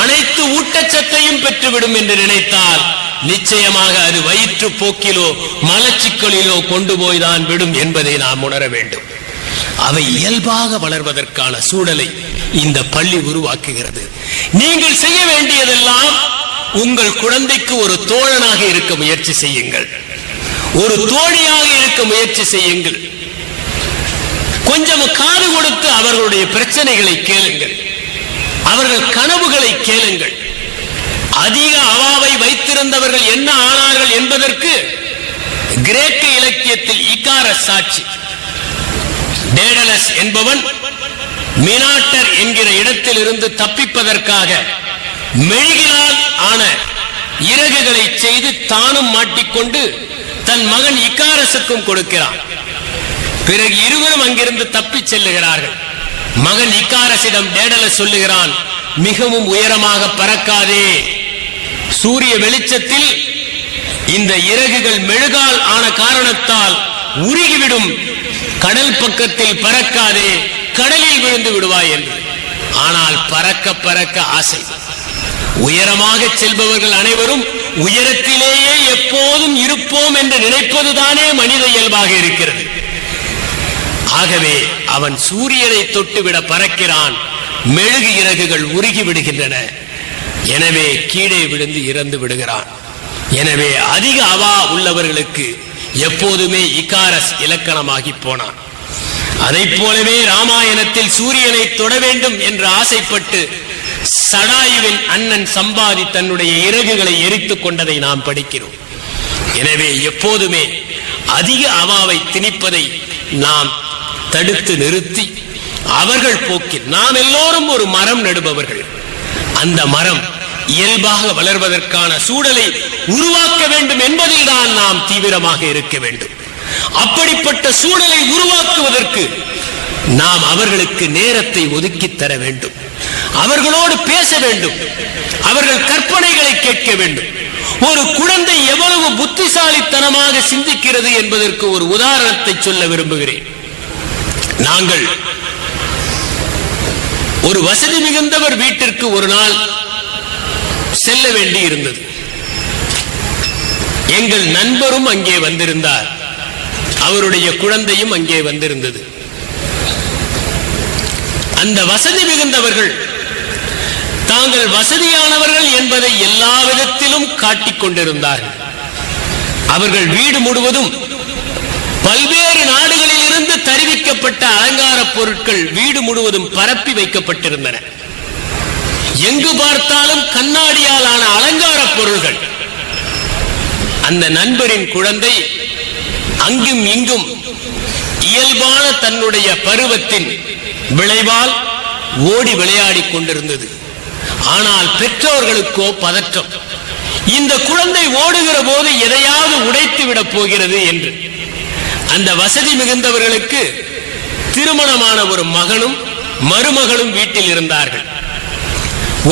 அனைத்து ஊட்டச்சத்தையும் பெற்றுவிடும் என்று நினைத்தால் நிச்சயமாக அது வயிற்று போக்கிலோ மலச்சிக்கலிலோ கொண்டு போய்தான் விடும் என்பதை நாம் உணர வேண்டும். அவை இயல்பாக வளர்வதற்கான சூழலை இந்த பள்ளி உருவாக்குகிறது. நீங்கள் செய்ய வேண்டியதெல்லாம் உங்கள் குழந்தைக்கு ஒரு தோழனாக இருக்க முயற்சி செய்யுங்கள், ஒரு தோழியாக இருக்க முயற்சி செய்யுங்கள். கொஞ்சம் காது கொடுத்து அவர்களுடைய பிரச்சனைகளை கேளுங்கள், அவர்கள் கனவுகளை கேளுங்கள். அதிக அவாவை வைத்திருந்தவர்கள் என்ன ஆனார்கள் என்பதற்கு கிரேக்க இலக்கியத்தில் இகாரஸ் சாட்சி. டேடலஸ் என்பவன் மினாட்டர் என்கிற இடத்தில் இருந்து தப்பிப்பதற்காக மெழுகினால் ஆன இறகுகளை செய்து தானும் மாட்டிக்கொண்டு தன் மகன் இகாரசுக்கும் கொடுக்கிறான். பிறகு இருவரும் அங்கிருந்து தப்பி செல்லுகிறார்கள். மகன் இகாரசிடம் டேடலஸ் சொல்லுகிறான், மிகவும் உயரமாக பறக்காதே, சூரிய வெளிச்சத்தில் இந்த இறகுகள் மெழுகால் ஆன காரணத்தால் உருகிவிடும், கடல் பக்கத்தில் பறக்காதே, கடலில் விழுந்து விடுவாய் என்று. ஆனால் பறக்க பறக்க ஆசை. உயரமாக செல்பவர்கள் அனைவரும் உயரத்திலேயே எப்போதும் இருப்போம் என்று நினைப்பதுதானே மனித இயல்பாக இருக்கிறது. ஆகவே அவன் சூரியனை தொட்டுவிட பறக்கிறான், மெழுகு இறகுகள் உருகி விடுகின்றன. எனவே கீழே விழுந்து இறந்து விடுகிறான். எனவே அதிக அவா உள்ளவர்களுக்கு எப்போதுமே இகாரஸ் இலக்கணமாகி போனான். அதை போலவே ராமாயணத்தில் சூரியனை தொட வேண்டும் என்று ஆசைப்பட்டு சடாயுவின் அண்ணன் சம்பாதி தன்னுடைய இறகுகளை எரித்துக் கொண்டதை நாம் படிக்கிறோம். எனவே எப்போதுமே அதிக அவாவை திணிப்பதை நாம் தடுத்து நிறுத்தி அவர்கள் போக்கில் நாம் எல்லோரும் ஒரு மரம் நடுபவர்கள். அந்த மரம் இயல்பாக வளர்வதற்கான சூழலை உருவாக்க வேண்டும் என்பதில் தான் நாம் தீவிரமாக இருக்க வேண்டும். அப்படிப்பட்ட சூழலை உருவாக்குவதற்கு நாம் அவர்களுக்கு நேரத்தை ஒதுக்கி தர வேண்டும், அவர்களோடு பேச வேண்டும், அவர்கள் கற்பனைகளை கேட்க வேண்டும். ஒரு குழந்தை எவ்வளவு புத்திசாலித்தனமாக சிந்திக்கிறது என்பதற்கு ஒரு உதாரணத்தை சொல்ல விரும்புகிறேன். நாங்கள் ஒரு வசதி மிகுந்தவர் வீட்டிற்கு ஒரு நாள் செல்ல வேண்டி இருந்தது. எங்கள் நண்பரும் அங்கே வந்திருந்தார். அவருடைய குழந்தையும் அங்கே வந்திருந்தது. அந்த வசதி மிகுந்தவர்கள் தாங்கள் வசதியானவர்கள் என்பதை எல்லா விதத்திலும் காட்டிக் கொண்டிருந்தார்கள். அவர்கள் வீடு முழுவதும் பல்வேறு நாடுகளில் இருந்து தருவிக்கப்பட்ட அலங்கார பொருட்கள் வீடு முழுவதும் பரப்பி வைக்கப்பட்டிருந்தன. எங்கு பார்த்தாலும் கண்ணாடியால் ஆன அலங்கார பொருள்கள். அந்த நண்பரின் குழந்தை அங்கும் இங்கும் இயல்பான தன்னுடைய பருவத்தின் விளைவால் ஓடி விளையாடி கொண்டிருந்தது. ஆனால் பெற்றோர்களுக்கோ பதற்றம். இந்த குழந்தை ஓடுகிற போது எதையாவது உடைத்து விடப் போகிறது என்று. அந்த வசதி மிகுந்தவர்களுக்கு திருமணமான ஒரு மகனும் மருமகளும் வீட்டில் இருந்தார்கள்.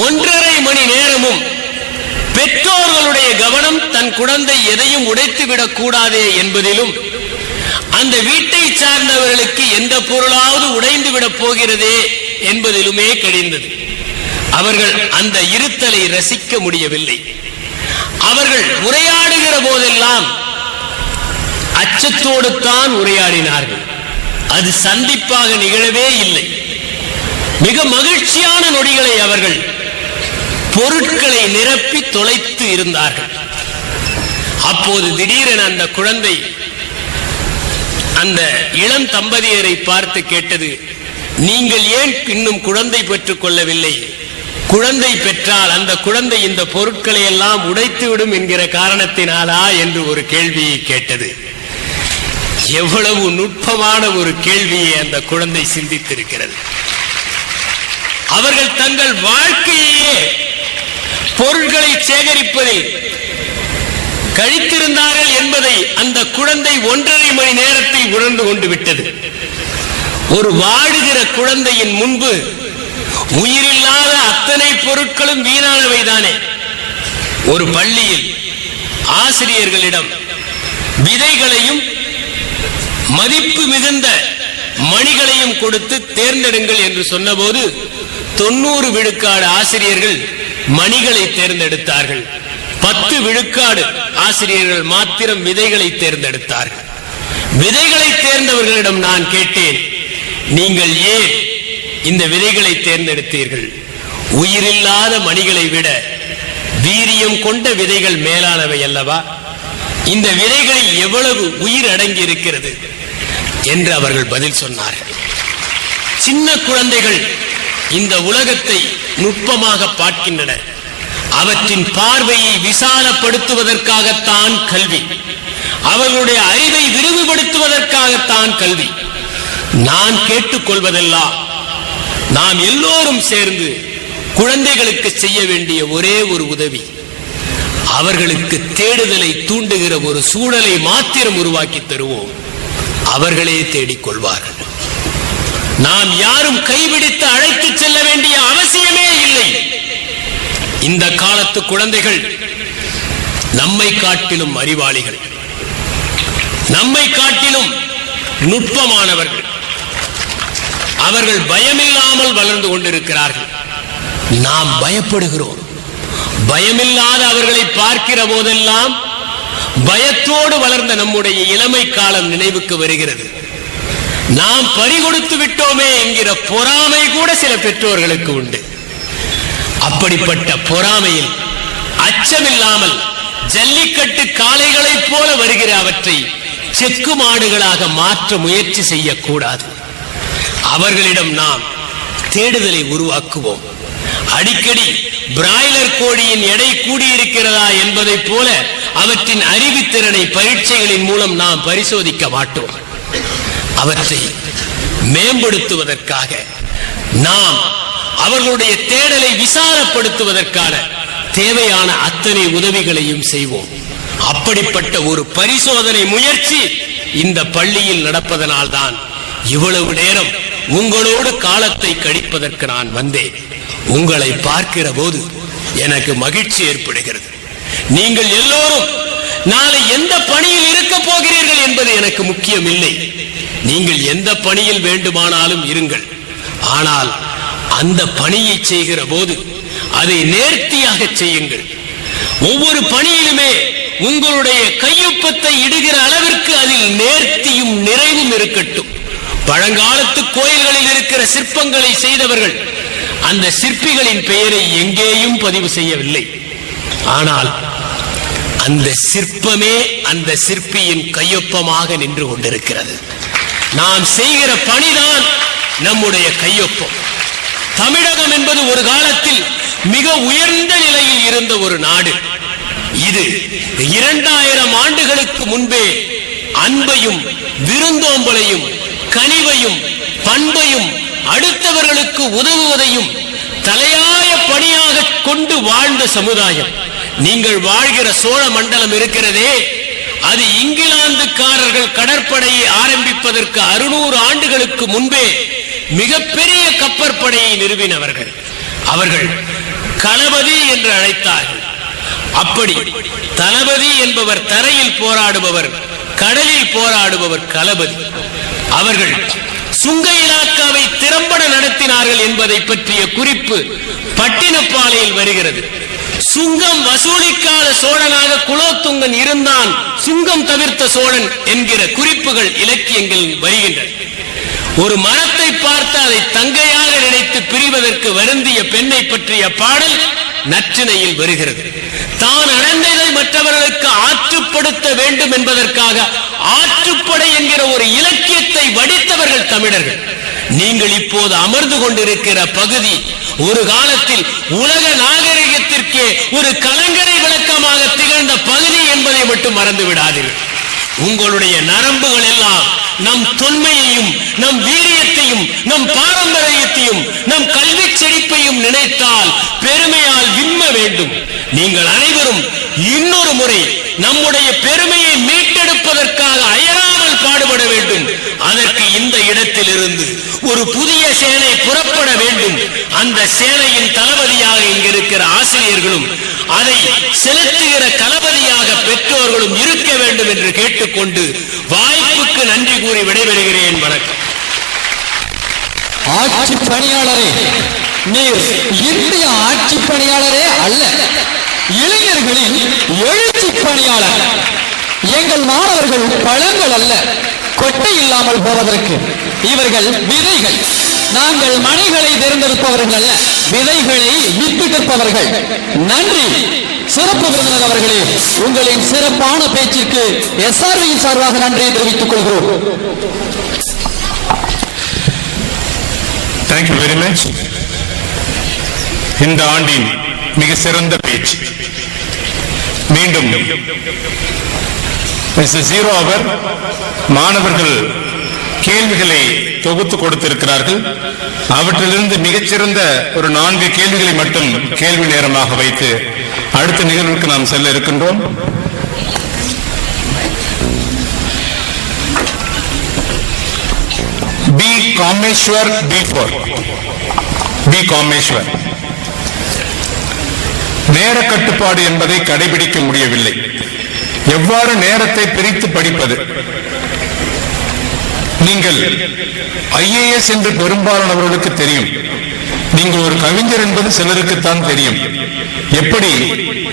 1.5 மணி நேரமும் பெற்றோர்களுடைய கவனம் தன் குழந்தை எதையும் உடைத்து விடக் கூடாதே என்பதிலும், அந்த வீட்டை சார்ந்தவர்களுக்கு எந்த பொருளாவது உடைந்து விடப் போகிறதே என்பதிலுமே கழிந்தது. அவர்கள் அந்த இருத்தலை ரசிக்க முடியவில்லை. அவர்கள் உரையாடுகிற போதெல்லாம் அச்சத்தோடு தான் உரையாடினார்கள். அது சந்திப்பாக நிகழவே இல்லை. மிக மகிழ்ச்சியான நொடிகளை அவர்கள் பொருட்களை நிரப்பி தொலைத்து இருந்தார்கள். அப்போது திடீரென அந்த குழந்தை அந்த இளம் தம்பதியரை பார்த்து கேட்டது, நீங்கள் ஏன் இன்னும் குழந்தை பெற்றுக் கொள்ளவில்லை? குழந்தை பெற்றால் அந்த குழந்தை இந்த பொருட்களை எல்லாம் உடைத்துவிடும் என்கிற காரணத்தினாலா என்று ஒரு கேள்வியை கேட்டது. எவ்வளவு நுட்பமான ஒரு கேள்வியை அந்த குழந்தை சிந்தித்திருக்கிறது. அவர்கள் தங்கள் வாழ்க்கையே பொருட்களை சேகரிப்பதில் கழித்திருந்தார்கள் என்பதை அந்த குழந்தை 1.5 மணி நேரத்தில் உணர்ந்து கொண்டு விட்டது. ஒரு வாழுகிற குழந்தையின் முன்பு உயிரில்லாத அத்தனை பொருட்களும் வீணானவைதானே. ஒரு பள்ளியில் ஆசிரியர்களிடம் விதைகளையும் மதிப்பு மிகுந்த மணிகளையும் கொடுத்து தேர்ந்தெடுங்கள் என்று சொன்னபோது 90 விழுக்காடு ஆசிரியர்கள் மணிகளை தேர்ந்தெடுத்தார்கள். 10 விழுக்காடு ஆசிரியர்கள் மாத்திரம் விதைகளை தேர்ந்தெடுத்தார்கள். விதைகளை தேர்ந்தவர்களிடம் நான் கேட்டேன், நீங்கள் ஏன் இந்த விதைகளை தேர்ந்தெடுத்தீர்கள்? உயிரில்லாத மணிகளை விட வீரியம் கொண்ட விதைகள் மேலானவை அல்லவா? இந்த விதைகளில் எவ்வளவு உயிர் அடங்கி இருக்கிறது என்று அவர்கள் பதில் சொன்னார்கள். சின்ன குழந்தைகள் இந்த உலகத்தை நுட்பமாக பார்க்கின்றன. அவற்றின் பார்வையை விசாலப்படுத்துவதற்காகத்தான் கல்வி, அவர்களுடைய அறிவை விரிவுபடுத்துவதற்காகத்தான் கல்வி. நான் கேட்டுக்கொள்வதெல்லாம், நாம் எல்லோரும் சேர்ந்து குழந்தைகளுக்கு செய்ய வேண்டிய ஒரே ஒரு உதவி, அவர்களுக்கு தேடுதலை தூண்டுகிற ஒரு சூழலை மாத்திரம் உருவாக்கி தருவோம். அவர்களே தேடிக்கொள்வார்கள். நாம் யாரும் கைபிடித்து அழைத்து செல்ல வேண்டிய அவசியமே இல்லை. இந்த காலத்து குழந்தைகள் நம்மை காட்டிலும் அறிவாளிகள், நம்மை காட்டிலும் நுட்பமானவர்கள். அவர்கள் பயமில்லாமல் வளர்ந்து கொண்டிருக்கிறார்கள். நாம் பயப்படுகிறோம். பயமில்லாத அவர்களை பார்க்கிற போதெல்லாம் பயத்தோடு வளர்ந்த நம்முடைய இளமை காலம் நினைவுக்கு வருகிறது. நாம் பறிகொடுத்து விட்டோமே என்கிற பொறாமை கூட சில பெற்றோர்களுக்கு உண்டு. அப்படிப்பட்ட பொறாமையில் அச்சமில்லாமல் ஜல்லிக்கட்டு காளைகளைப் போல வருகிற அவற்றை செக்கு மாடுகளாக மாற்ற முயற்சி செய்யக்கூடாது. அவர்களிடம் நாம் தேடுதலை உருவாக்குவோம். அடிக்கடி பிராய்லர் கோழியின் எடை கூடியிருக்கிறதா என்பதை போல அவற்றின் அறிவுத்திறனை பரீட்சைகளின் மூலம் நாம் பரிசோதிக்க மாட்டோம். அவற்றை மேம்படுத்துவதற்காக நாம் அவர்களுடைய தேடலை விசாலப்படுத்துவதற்கான தேவையான அத்தனை உதவிகளையும் செய்வோம். அப்படிப்பட்ட ஒரு பரிசோதனை முயற்சி இந்த பள்ளியில் நடப்பதனால்தான் இவ்வளவு நேரம் உங்களோடு காலத்தை கழிப்பதற்கு நான் வந்தேன். உங்களை பார்க்கிற போது எனக்கு மகிழ்ச்சி ஏற்படுகிறது. நீங்கள் எல்லோரும் நாளை எந்த பணியில் இருக்க போகிறீர்கள் என்பது எனக்கு முக்கியம் இல்லை. நீங்கள் எந்த பணியில் வேண்டுமானாலும் இருங்கள். ஆனால் அந்த பணியை செய்கிற போது அதை நேர்த்தியாக செய்யுங்கள். ஒவ்வொரு பணியிலுமே உங்களுடைய கையொப்பத்தை இடுகிற அளவிற்கு அதில் நேர்த்தியும் நிறைவும் இருக்கட்டும். பழங்காலத்து கோயில்களில் இருக்கிற சிற்பங்களை செய்தவர்கள் அந்த சிற்பிகளின் பெயரை எங்கேயும் பதிவு செய்யவில்லை. ஆனால் அந்த சிற்பமே அந்த சிற்பியின் கையொப்பமாக நின்று கொண்டிருக்கிறது. நாம் செய்கிற பணிதான் நம்முடைய கையொப்பம். தமிழகம் என்பது ஒரு காலத்தில் மிக உயர்ந்த நிலையில் இருந்த ஒரு நாடு. இது 2000 ஆண்டுகளுக்கு முன்பே அன்பையும் விருந்தோம்பலையும் கனிவையும் பண்பையும் அடுத்தவர்களுக்கு உதவுவதையும் தலையாய பணியாக கொண்டு வாழ்ந்த சமுதாயம். நீங்கள் வாழ்கிற சோழ மண்டலம் இருக்கிறதே, அது இங்கிலாந்துக்காரர்கள் கடற்படையை ஆரம்பிப்பதற்கு 600 ஆண்டுகளுக்கு முன்பே மிகப்பெரிய கப்பற்படையை நிறுவினவர்கள். அவர்கள் களபதி என்று அழைத்தார்கள். அப்படி தளபதி என்பவர் தரையில் போராடுபவர், கடலில் போராடுபவர் களபதி. அவர்கள் சுங்க இலாக்காவை திறம்பட நடத்தினார்கள் என்பதை பற்றிய குறிப்பு பட்டினப்பாலையில் வருகிறது. சுங்கம் வசூலிக்காத சோழனாக குலோத்துங்கன் இருந்தான், சுங்கம் தவிர்த்த சோழன் என்கிற குறிப்புகள் இலக்கியங்களில் வருகின்றன. ஒரு மரத்தை பார்த்து அதை தங்கையாக நினைத்து பிரிவதற்கு வருந்திய பெண்ணை பற்றிய பாடல் நற்றிணையில் வருகிறது. தான் அடைந்ததை மற்றவர்களுக்கு ஆற்றுப்படுத்த வேண்டும் என்பதற்காக ஆற்றுப்படை என்கிற ஒரு இலக்கியத்தை வடித்தவர்கள் தமிழர்கள். நீங்கள் இப்போது அமர்ந்து கொண்டிருக்கிற பகுதி ஒரு காலத்தில் உலக நாகரிகத்திற்கே ஒரு கலங்கரை விளக்கமாக திகழ்ந்த பகுதி என்பதை மட்டும் மறந்து விடாதீர்கள். உங்களுடைய நரம்புகள் எல்லாம் நம் தொன்மையையும் நம் வீரியத்தையும் நம் பாரம்பரியத்தையும் நம் கல்வி செழிப்பையும் நினைத்தால் பெருமையால் விம்ம வேண்டும். நீங்கள் அனைவரும் இன்னொரு முறை நம்முடைய பெருமையை மீட்டெடுப்பதற்காக அயராமல் பாடுபட வேண்டும். அதற்கு இந்த இடத்தில் இருந்து ஒரு புதிய சேனை புறப்பட வேண்டும். அந்த சேனையின் தளபதியாக இங்கிருக்கிற ஆசிரியர்களும் அதை செலுத்துகிற களபதியாக பெற்றோர்களும் இருக்க வேண்டும் என்று கேட்டுக்கொண்டு வாய்ப்புக்கு நன்றி கூறி விடைபெறுகிறேன். வணக்கம். ஆட்சி பணியாளரே, நீர் இந்திய ஆட்சி பணியாளரே அல்ல, இளைஞர்களின் எழுச்சி பணியாளர். எங்கள் மாணவர்கள் பழங்கள் அல்ல, கொட்டை இல்லாமல் போவதற்கு இவர்கள் விதைகள். நாங்கள் மணிகளை தேர்ந்தெடுப்பவர்கள் அல்ல, விதைகளை வித்திட்டிருப்பவர்கள். நன்றி. சிறப்பு விருந்தினர் அவர்களே, உங்களின் சிறப்பான பேச்சிற்கு எஸ்ஆர்வியின் சார்பாக நன்றியை தெரிவித்துக் கொள்கிறோம். Thank you very much. இந்த ஆண்டின் மிக சிறந்த பேச்சு. மீண்டும் ஜீரோ அவர் மாணவர்கள் கேள்விகளை தொகுத்து கொடுத்திருக்கிறார்கள். அவற்றிலிருந்து மிகச்சிறந்த ஒரு 4 கேள்விகளை மட்டும் கேள்வி நேரமாக வைத்து அடுத்த நிகழ்வுக்கு நாம் செல்ல இருக்கின்றோம். P Kameshwar, P Kameshwar. நேர கட்டுப்பாடு என்பதை கடைபிடிக்க முடியவில்லை. எவ்வாறு நேரத்தை பிரித்து படிப்பது? நீங்கள் IAS என்று பெரும்பாலானவர்களுக்கு தெரியும். நீங்கள் ஒரு கவிஞர் என்பது சிலருக்குத்தான் தெரியும். எப்படி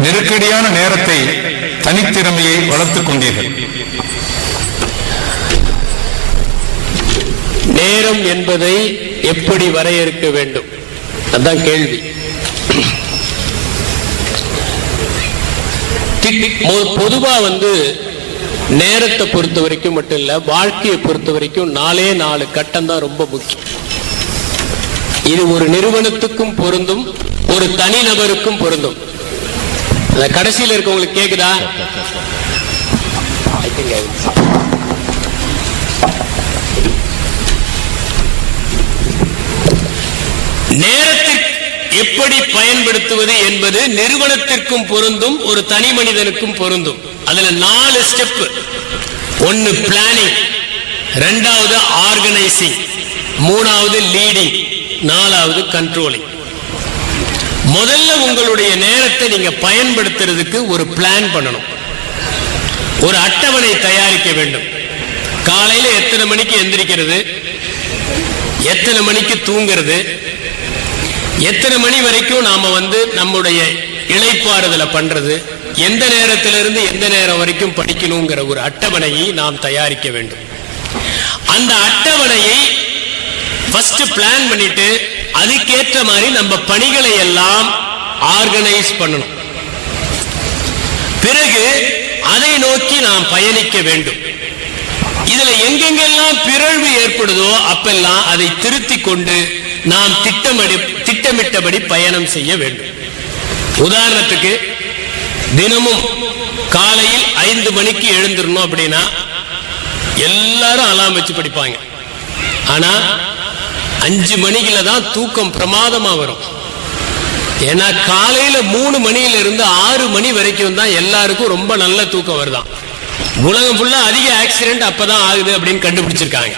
நெருக்கடியான நேரத்தை தனித்திறமையை வளர்த்துக் கொண்டீர்கள்? நேரம் என்பதை எப்படி வரையறுக்க வேண்டும்? அதான் கேள்வி. பொதுவா நேரத்தை பொறுத்த வரைக்கும் மட்டும் இல்ல, வாழ்க்கையை பொறுத்த வரைக்கும் 4 கட்டம் தான் ரொம்ப முக்கியம். இது ஒரு நிறுவனத்துக்கும் பொருந்தும், ஒரு தனிநபருக்கும் பொருந்தும். கடைசியில் இருக்கவங்களுக்கு கேக்குதா? நேரத்தை எப்படி பயன்படுத்துவது என்பது நிறுவனத்திற்கும் பொருந்தும், ஒரு தனி மனிதனுக்கும் பொருந்தும். அதுல 4 ஸ்டெப். 1 பிளானிங், 2வது ஆர்கனைசிங், 3வது லீடிங், 4வது கண்ட்ரோலிங். முதல்ல உங்களுடைய நேரத்தை நீங்க பயன்படுத்துறதுக்கு ஒரு பிளான் பண்ணணும். ஒரு அட்டவணை தயாரிக்க வேண்டும். காலையில எத்தனை மணிக்கு எந்திரிக்கிறது, எத்தனை மணிக்கு தூங்குறது, எத்தனை மணி வரைக்கும் நாம நம்முடைய இளைப்பாறுதலை பண்றது, எந்த நேரத்திலிருந்து எந்த நேரம் வரைக்கும் படிக்கணுங்கிற ஒரு அட்டவணையை நாம் தயாரிக்க வேண்டும். அந்த அட்டவணையை ஃபர்ஸ்ட் பிளான் பண்ணிட்டு அதுக்கேற்ற மாதிரி நம்ம பணிகளை எல்லாம் ஆர்கனைஸ் பண்ணணும். பிறகு அதை நோக்கி நாம் பயணிக்க வேண்டும். இதுல எங்கெங்கெல்லாம் பிறழ்வு ஏற்படுதோ அப்பெல்லாம் அதை திருத்திக் கொண்டு நாம் திட்டமிட்டபடி பயணம் செய்ய வேண்டும். உதாரணத்துக்கு தினமும் காலையில் 5 மணிக்கு எழுந்திரணும் அப்படின்னா எல்லாரும் அலாம் வச்சு படிப்பாங்க. ஆனா 5 மணிக்குல தான் தூக்கம் பிரமாதமா வரும். ஏன்னா காலையில 3 மணியில இருந்து 6 மணி வரைக்கும் தான் எல்லாருக்கும் ரொம்ப நல்ல தூக்கம் வருதான். உலகம் ஃபுல்லா அதிக ஆக்சிடென்ட் அப்பதான் ஆகுது அப்படின்னு கண்டுபிடிச்சிருக்காங்க.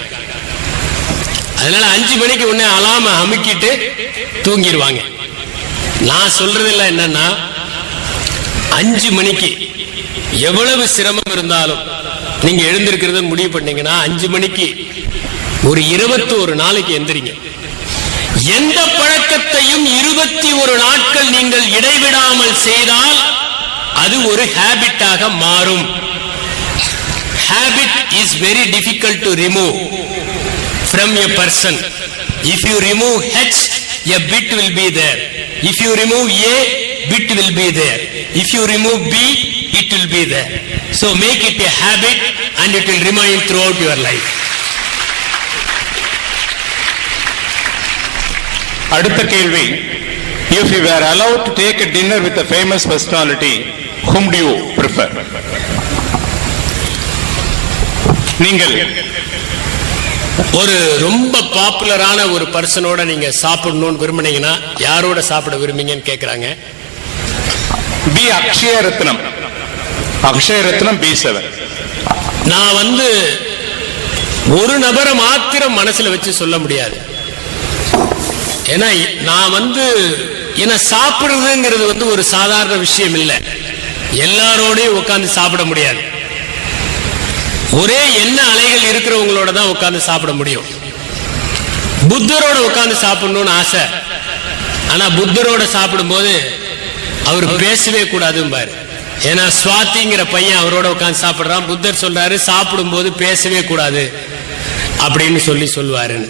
அதனால 5 மணிக்கு உடனே அலாம அமுக்கிட்டு தூங்கிடுவாங்க. நான் சொல்றதில்ல என்னன்னா 5 மணிக்கு எவ்வளவு சிரமம் இருந்தாலும் நீங்க எழுந்திருக்கிறத முடிவு பண்ணீங்கன்னா 5 மணிக்கு ஒரு 21 நாளைக்கு எந்திரிங்க. எந்த பழக்கத்தையும் 21 நாட்கள் நீங்கள் இடைவிடாமல் செய்தால் அது ஒரு ஹேபிட்டாக மாறும். Habit is very difficult to remove from a person. If you remove H, a bit will be there. If you remove A, bit will be there. If you remove B, it will be there. So make it a habit and it will remain throughout your life. அடுத்த கேள்வி, if you were allowed to take a dinner with a famous personality, whom do you prefer? நீங்கள் ஒரு ரொம்ப பாப்புலரான ஒரு பர்சனோட நீங்க சாப்பிடணும்னு விரும்புனீங்கன்னா யாரோட சாப்பிட விரும்புங்கன்னு கேக்குறாங்க. பி அக்ஷய ரத்னம். அக்ஷய ரத்னம் B7. நான் ஒரு நபரை மாத்திரம் மனசுல வச்சு சொல்ல முடியாது. ஏன்னா நான் என்ன சாப்பிடுறதுங்கிறது ஒரு சாதாரண விஷயம் இல்லை. எல்லாரோடையும் உட்கார்ந்து சாப்பிட முடியாது. ஒரே எண்ண அலைகள் இருக்கிறவங்களோட தான் உட்கார்ந்து சாப்பிட முடியும். புத்தரோட உட்கார்ந்து சாப்பிடணும்னு ஆசை. ஆனா புத்தரோட சாப்பிடும் போது அவர் பேசவே கூடாதுன்னு பாரு. ஏன்னா சுவாதிங்கிற பையன் அவரோட உட்கார்ந்து சாப்பிடுறான். புத்தர் சொல்றாரு சாப்பிடும் போது பேசவே கூடாது அப்படின்னு சொல்லுவாருன்னு.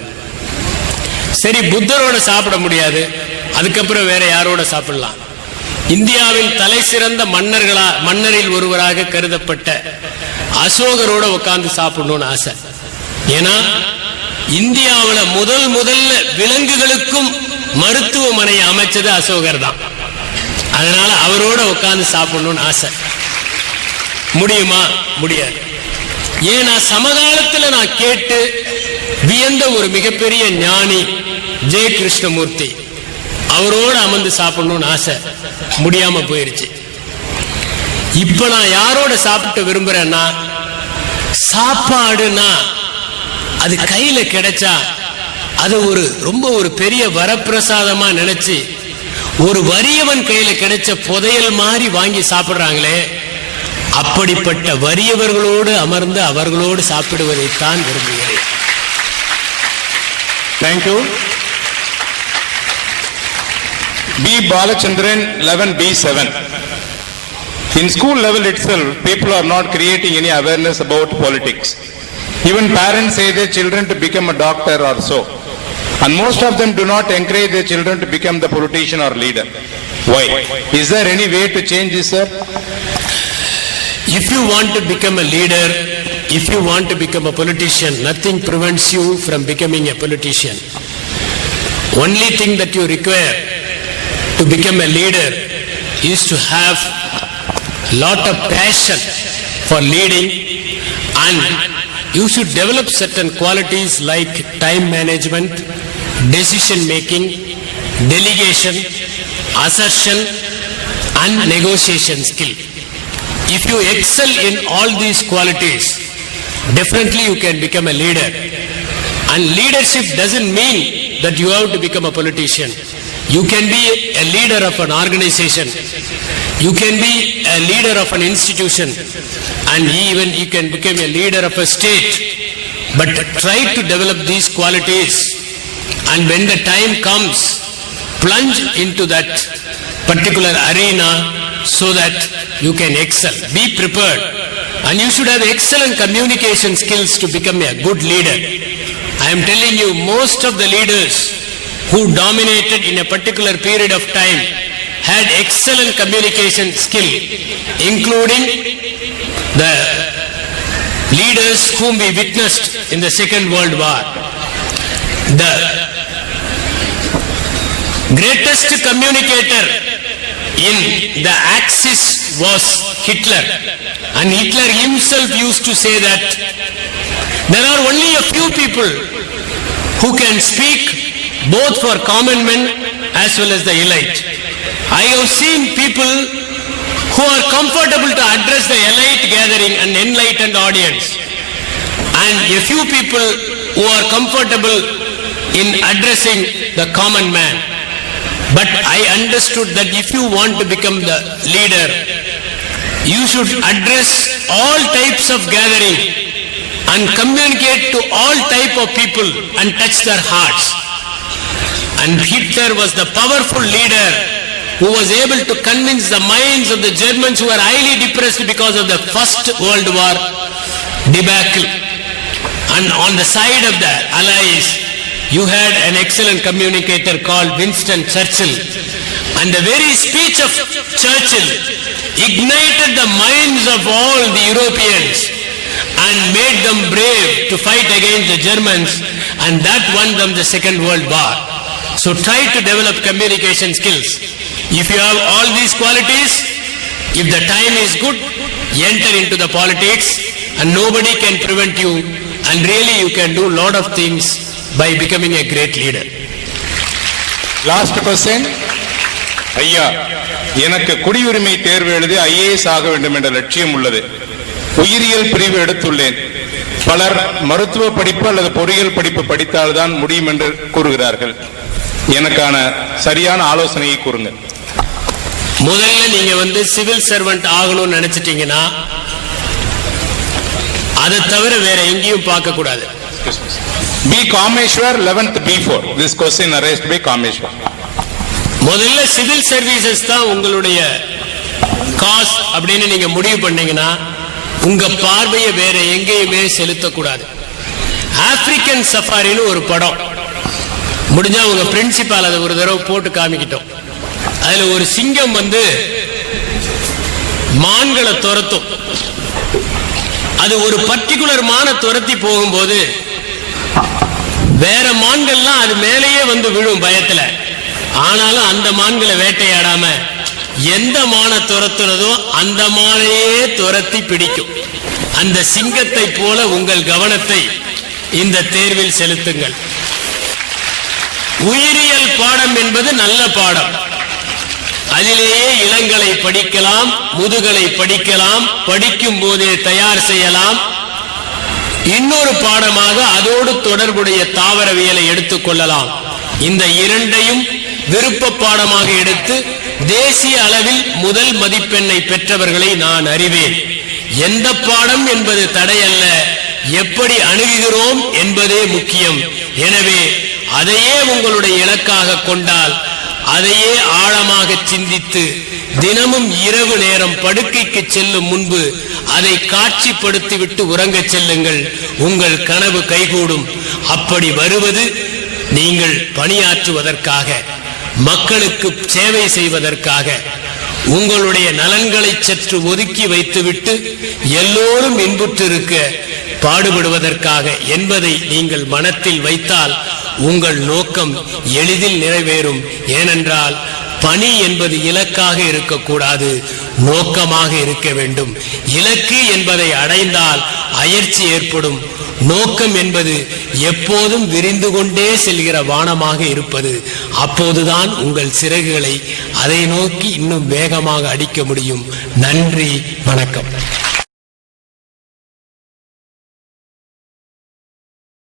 சரி, புத்தரோட சாப்பிட முடியாது, அதுக்கப்புறம் வேற யாரோட சாப்பிடலாம்? இந்தியாவின் தலை சிறந்த மன்னரில் ஒருவராக கருதப்பட்ட அசோகரோட உட்கார்ந்து சாப்பிடணும்னு ஆசை. ஏன்னா இந்தியாவில் முதல்ல விலங்குகளுக்கும் மருத்துவமனை அமைச்சது அசோகர் தான். அதனால அவரோட உட்கார்ந்து சாப்பிடணும்னு ஆசை. முடியுமா? முடியாது. ஏன்னா சமகாலத்தில் நான் கேட்டு வியந்த ஒரு மிகப்பெரிய ஞானி ஜெய கிருஷ்ணமூர்த்தி, அவரோட அமர்ந்து சாப்பிடணும்னு ஆசை. முடியாம போயிருச்சு. இப்ப நான் யாரோட சாப்பிட்டு விரும்புறேன்னா, சாப்பாடுனா அது கையில கிடைச்சா அது ரொம்ப ஒரு பெரிய வரப்பிரசாதமா நினைச்சு ஒரு வறியவன் கையில கிடைச்ச புதையல் மாதிரி வாங்கி சாப்பிடுறாங்களே, அப்படிப்பட்ட வறியவர்களோடு அமர்ந்து அவர்களோடு சாப்பிடுவதைத்தான் விரும்புகிறேன். Thank you. B. Balachandran, 11B7. In school level itself, people are not creating any awareness about politics. Even parents say their children to become a doctor or so. And most of them do not encourage their children to become the politician or leader. Why? Is there any way to change this, sir? If you want to become a leader, if you want to become a politician, nothing prevents you from becoming a politician. Only thing that you require to become a leader is to have lot of passion for leading, and you should develop certain qualities like time management, decision making, delegation, assertion and negotiation skill. If you excel in all these qualities, definitely you can become a leader. And leadership doesn't mean that you have to become a politician. You can be a leader of an organization. You can be a leader of an institution, and even you can become a leader of a state. But try to develop these qualities, and when the time comes, plunge into that particular arena so that you can excel. Be prepared. And you should have excellent communication skills to become a good leader. I am telling you, most of the leaders who dominated in a particular period of time had excellent communication skill, including the leaders whom we witnessed in the Second World War. The greatest communicator in the Axis was Hitler, and Hitler himself used to say that there are only a few people who can speak both for common men as well as the elite. I have seen people who are comfortable to address the elite gathering and enlightened audience, and a few people who are comfortable in addressing the common man. But I understood that if you want to become the leader, you should address all types of gathering and communicate to all type of people and touch their hearts. And Hitler was the powerful leader who was able to convince the minds of the Germans who were highly depressed because of the First World War debacle. And on the side of the Allies, you had an excellent communicator called Winston Churchill. And the very speech of Churchill ignited the minds of all the Europeans and made them brave to fight against the Germans, and that won them the Second World War. So try to develop communication skills. If you have all these qualities, if the time is good, enter into the politics and nobody can prevent you, and really you can do a lot of things by becoming a great leader. Last question. ஐயா, எனக்கு குடியுரிமை தேர்வு எழுதி IAS ஆக வேண்டும் என்ற லட்சியம் உள்ளது. உயிரியல் பிரிவு எடுத்துள்ளேன். பலர் மருத்துவ படிப்பு அல்லது பொறியியல் படிப்பு படித்தால்தான் முடியும் என்று கூறுகிறார்கள். எனக்கான சரியான ஆலோசனையை கூறுங்க. முதல்ல நீங்க சிவில் சர்வெண்ட் ஆகணும்னு நினைச்சிட்டீங்கன்னா அதை தவிர வேற எங்கேயும் பார்க்க கூடாது. P Kameshwar 11th B4. This question arised by Kameshwar. முதல்ல சிவில் சர்வீசஸ் தான் உங்களுடைய காஸ் அப்படின்னு நீங்க முடிவு பண்ணீங்கன்னா உங்க பார்வையை வேற எங்கேயுமே செலுத்தக்கூடாது. ஆப்பிரிக்கன் சஃபாரின்னு ஒரு படம் முடிஞ்சா உங்க பிரின்சிபால் அதை ஒரு தடவை போட்டு காமிக்கிட்டோம். அதுல ஒரு சிங்கம் மான்களை துரத்தும். அது ஒரு பர்டிகுலர் மான துரத்தி போகும்போது வேற மான்கள்லாம் அது மேலேயே விழும் பயத்துல. ஆனாலும் அந்த மான்களை வேட்டையாடாம எந்த மான துரத்துறதோ அந்த மானையே துரத்தி பிடிக்கும். அந்த சிங்கத்தை போல உங்கள் கவனத்தை இந்த தேர்வில் செலுத்துங்கள். உயிரியல் பாடம் என்பது நல்ல பாடம். அதிலேயே இளங்கலை படிக்கலாம், முதுகலை படிக்கலாம், படிக்கும் போதே தயார் செய்யலாம். இன்னொரு பாடமாக அதோடு தொடர்புடைய தாவரவியலை எடுத்துக் கொள்ளலாம். இந்த இரண்டையும் விருப்ப பாடமாக எடுத்து தேசிய அளவில் முதல் மதிப்பெண்ணை பெற்றவர்களை நான் அறிவேன். எந்த பாடம் என்பது தடையல்ல, எப்படி அணுகுகிறோம் என்பதே முக்கியம். எனவே அதையே உங்களுடைய இலக்காக கொண்டால் அதையே ஆழமாக சிந்தித்து தினமும் இரவு நேரம் படுக்கைக்கு செல்லும் முன்பு அதை காட்சிப்படுத்திவிட்டு உறங்கச் செல்லுங்கள். உங்கள் கனவு கைகூடும். அப்படி வருவது நீங்கள் பணியாற்றுவதற்காக, மக்களுக்கு சேவை செய்வதற்காக, உங்களுடைய நலன்களை சற்று ஒதுக்கி வைத்துவிட்டு எல்லோரும் இன்புற்றிருக்க பாடுபடுவதற்காக என்பதை நீங்கள் மனத்தில் வைத்தால் உங்கள் நோக்கம் எளிதில் நிறைவேறும். ஏனென்றால் பணி என்பது இலக்காக இருக்கக்கூடாது, நோக்கமாக இருக்க வேண்டும். இலக்கு என்பதை அடைந்தால் அயற்சி ஏற்படும். நோக்கம் என்பது எப்போதும் விரிந்து கொண்டே செல்கிற வானமாக இருப்பது. அப்போதுதான் உங்கள் சிறகுகளை அதை நோக்கி இன்னும் வேகமாக அடிக்க முடியும். நன்றி, வணக்கம்.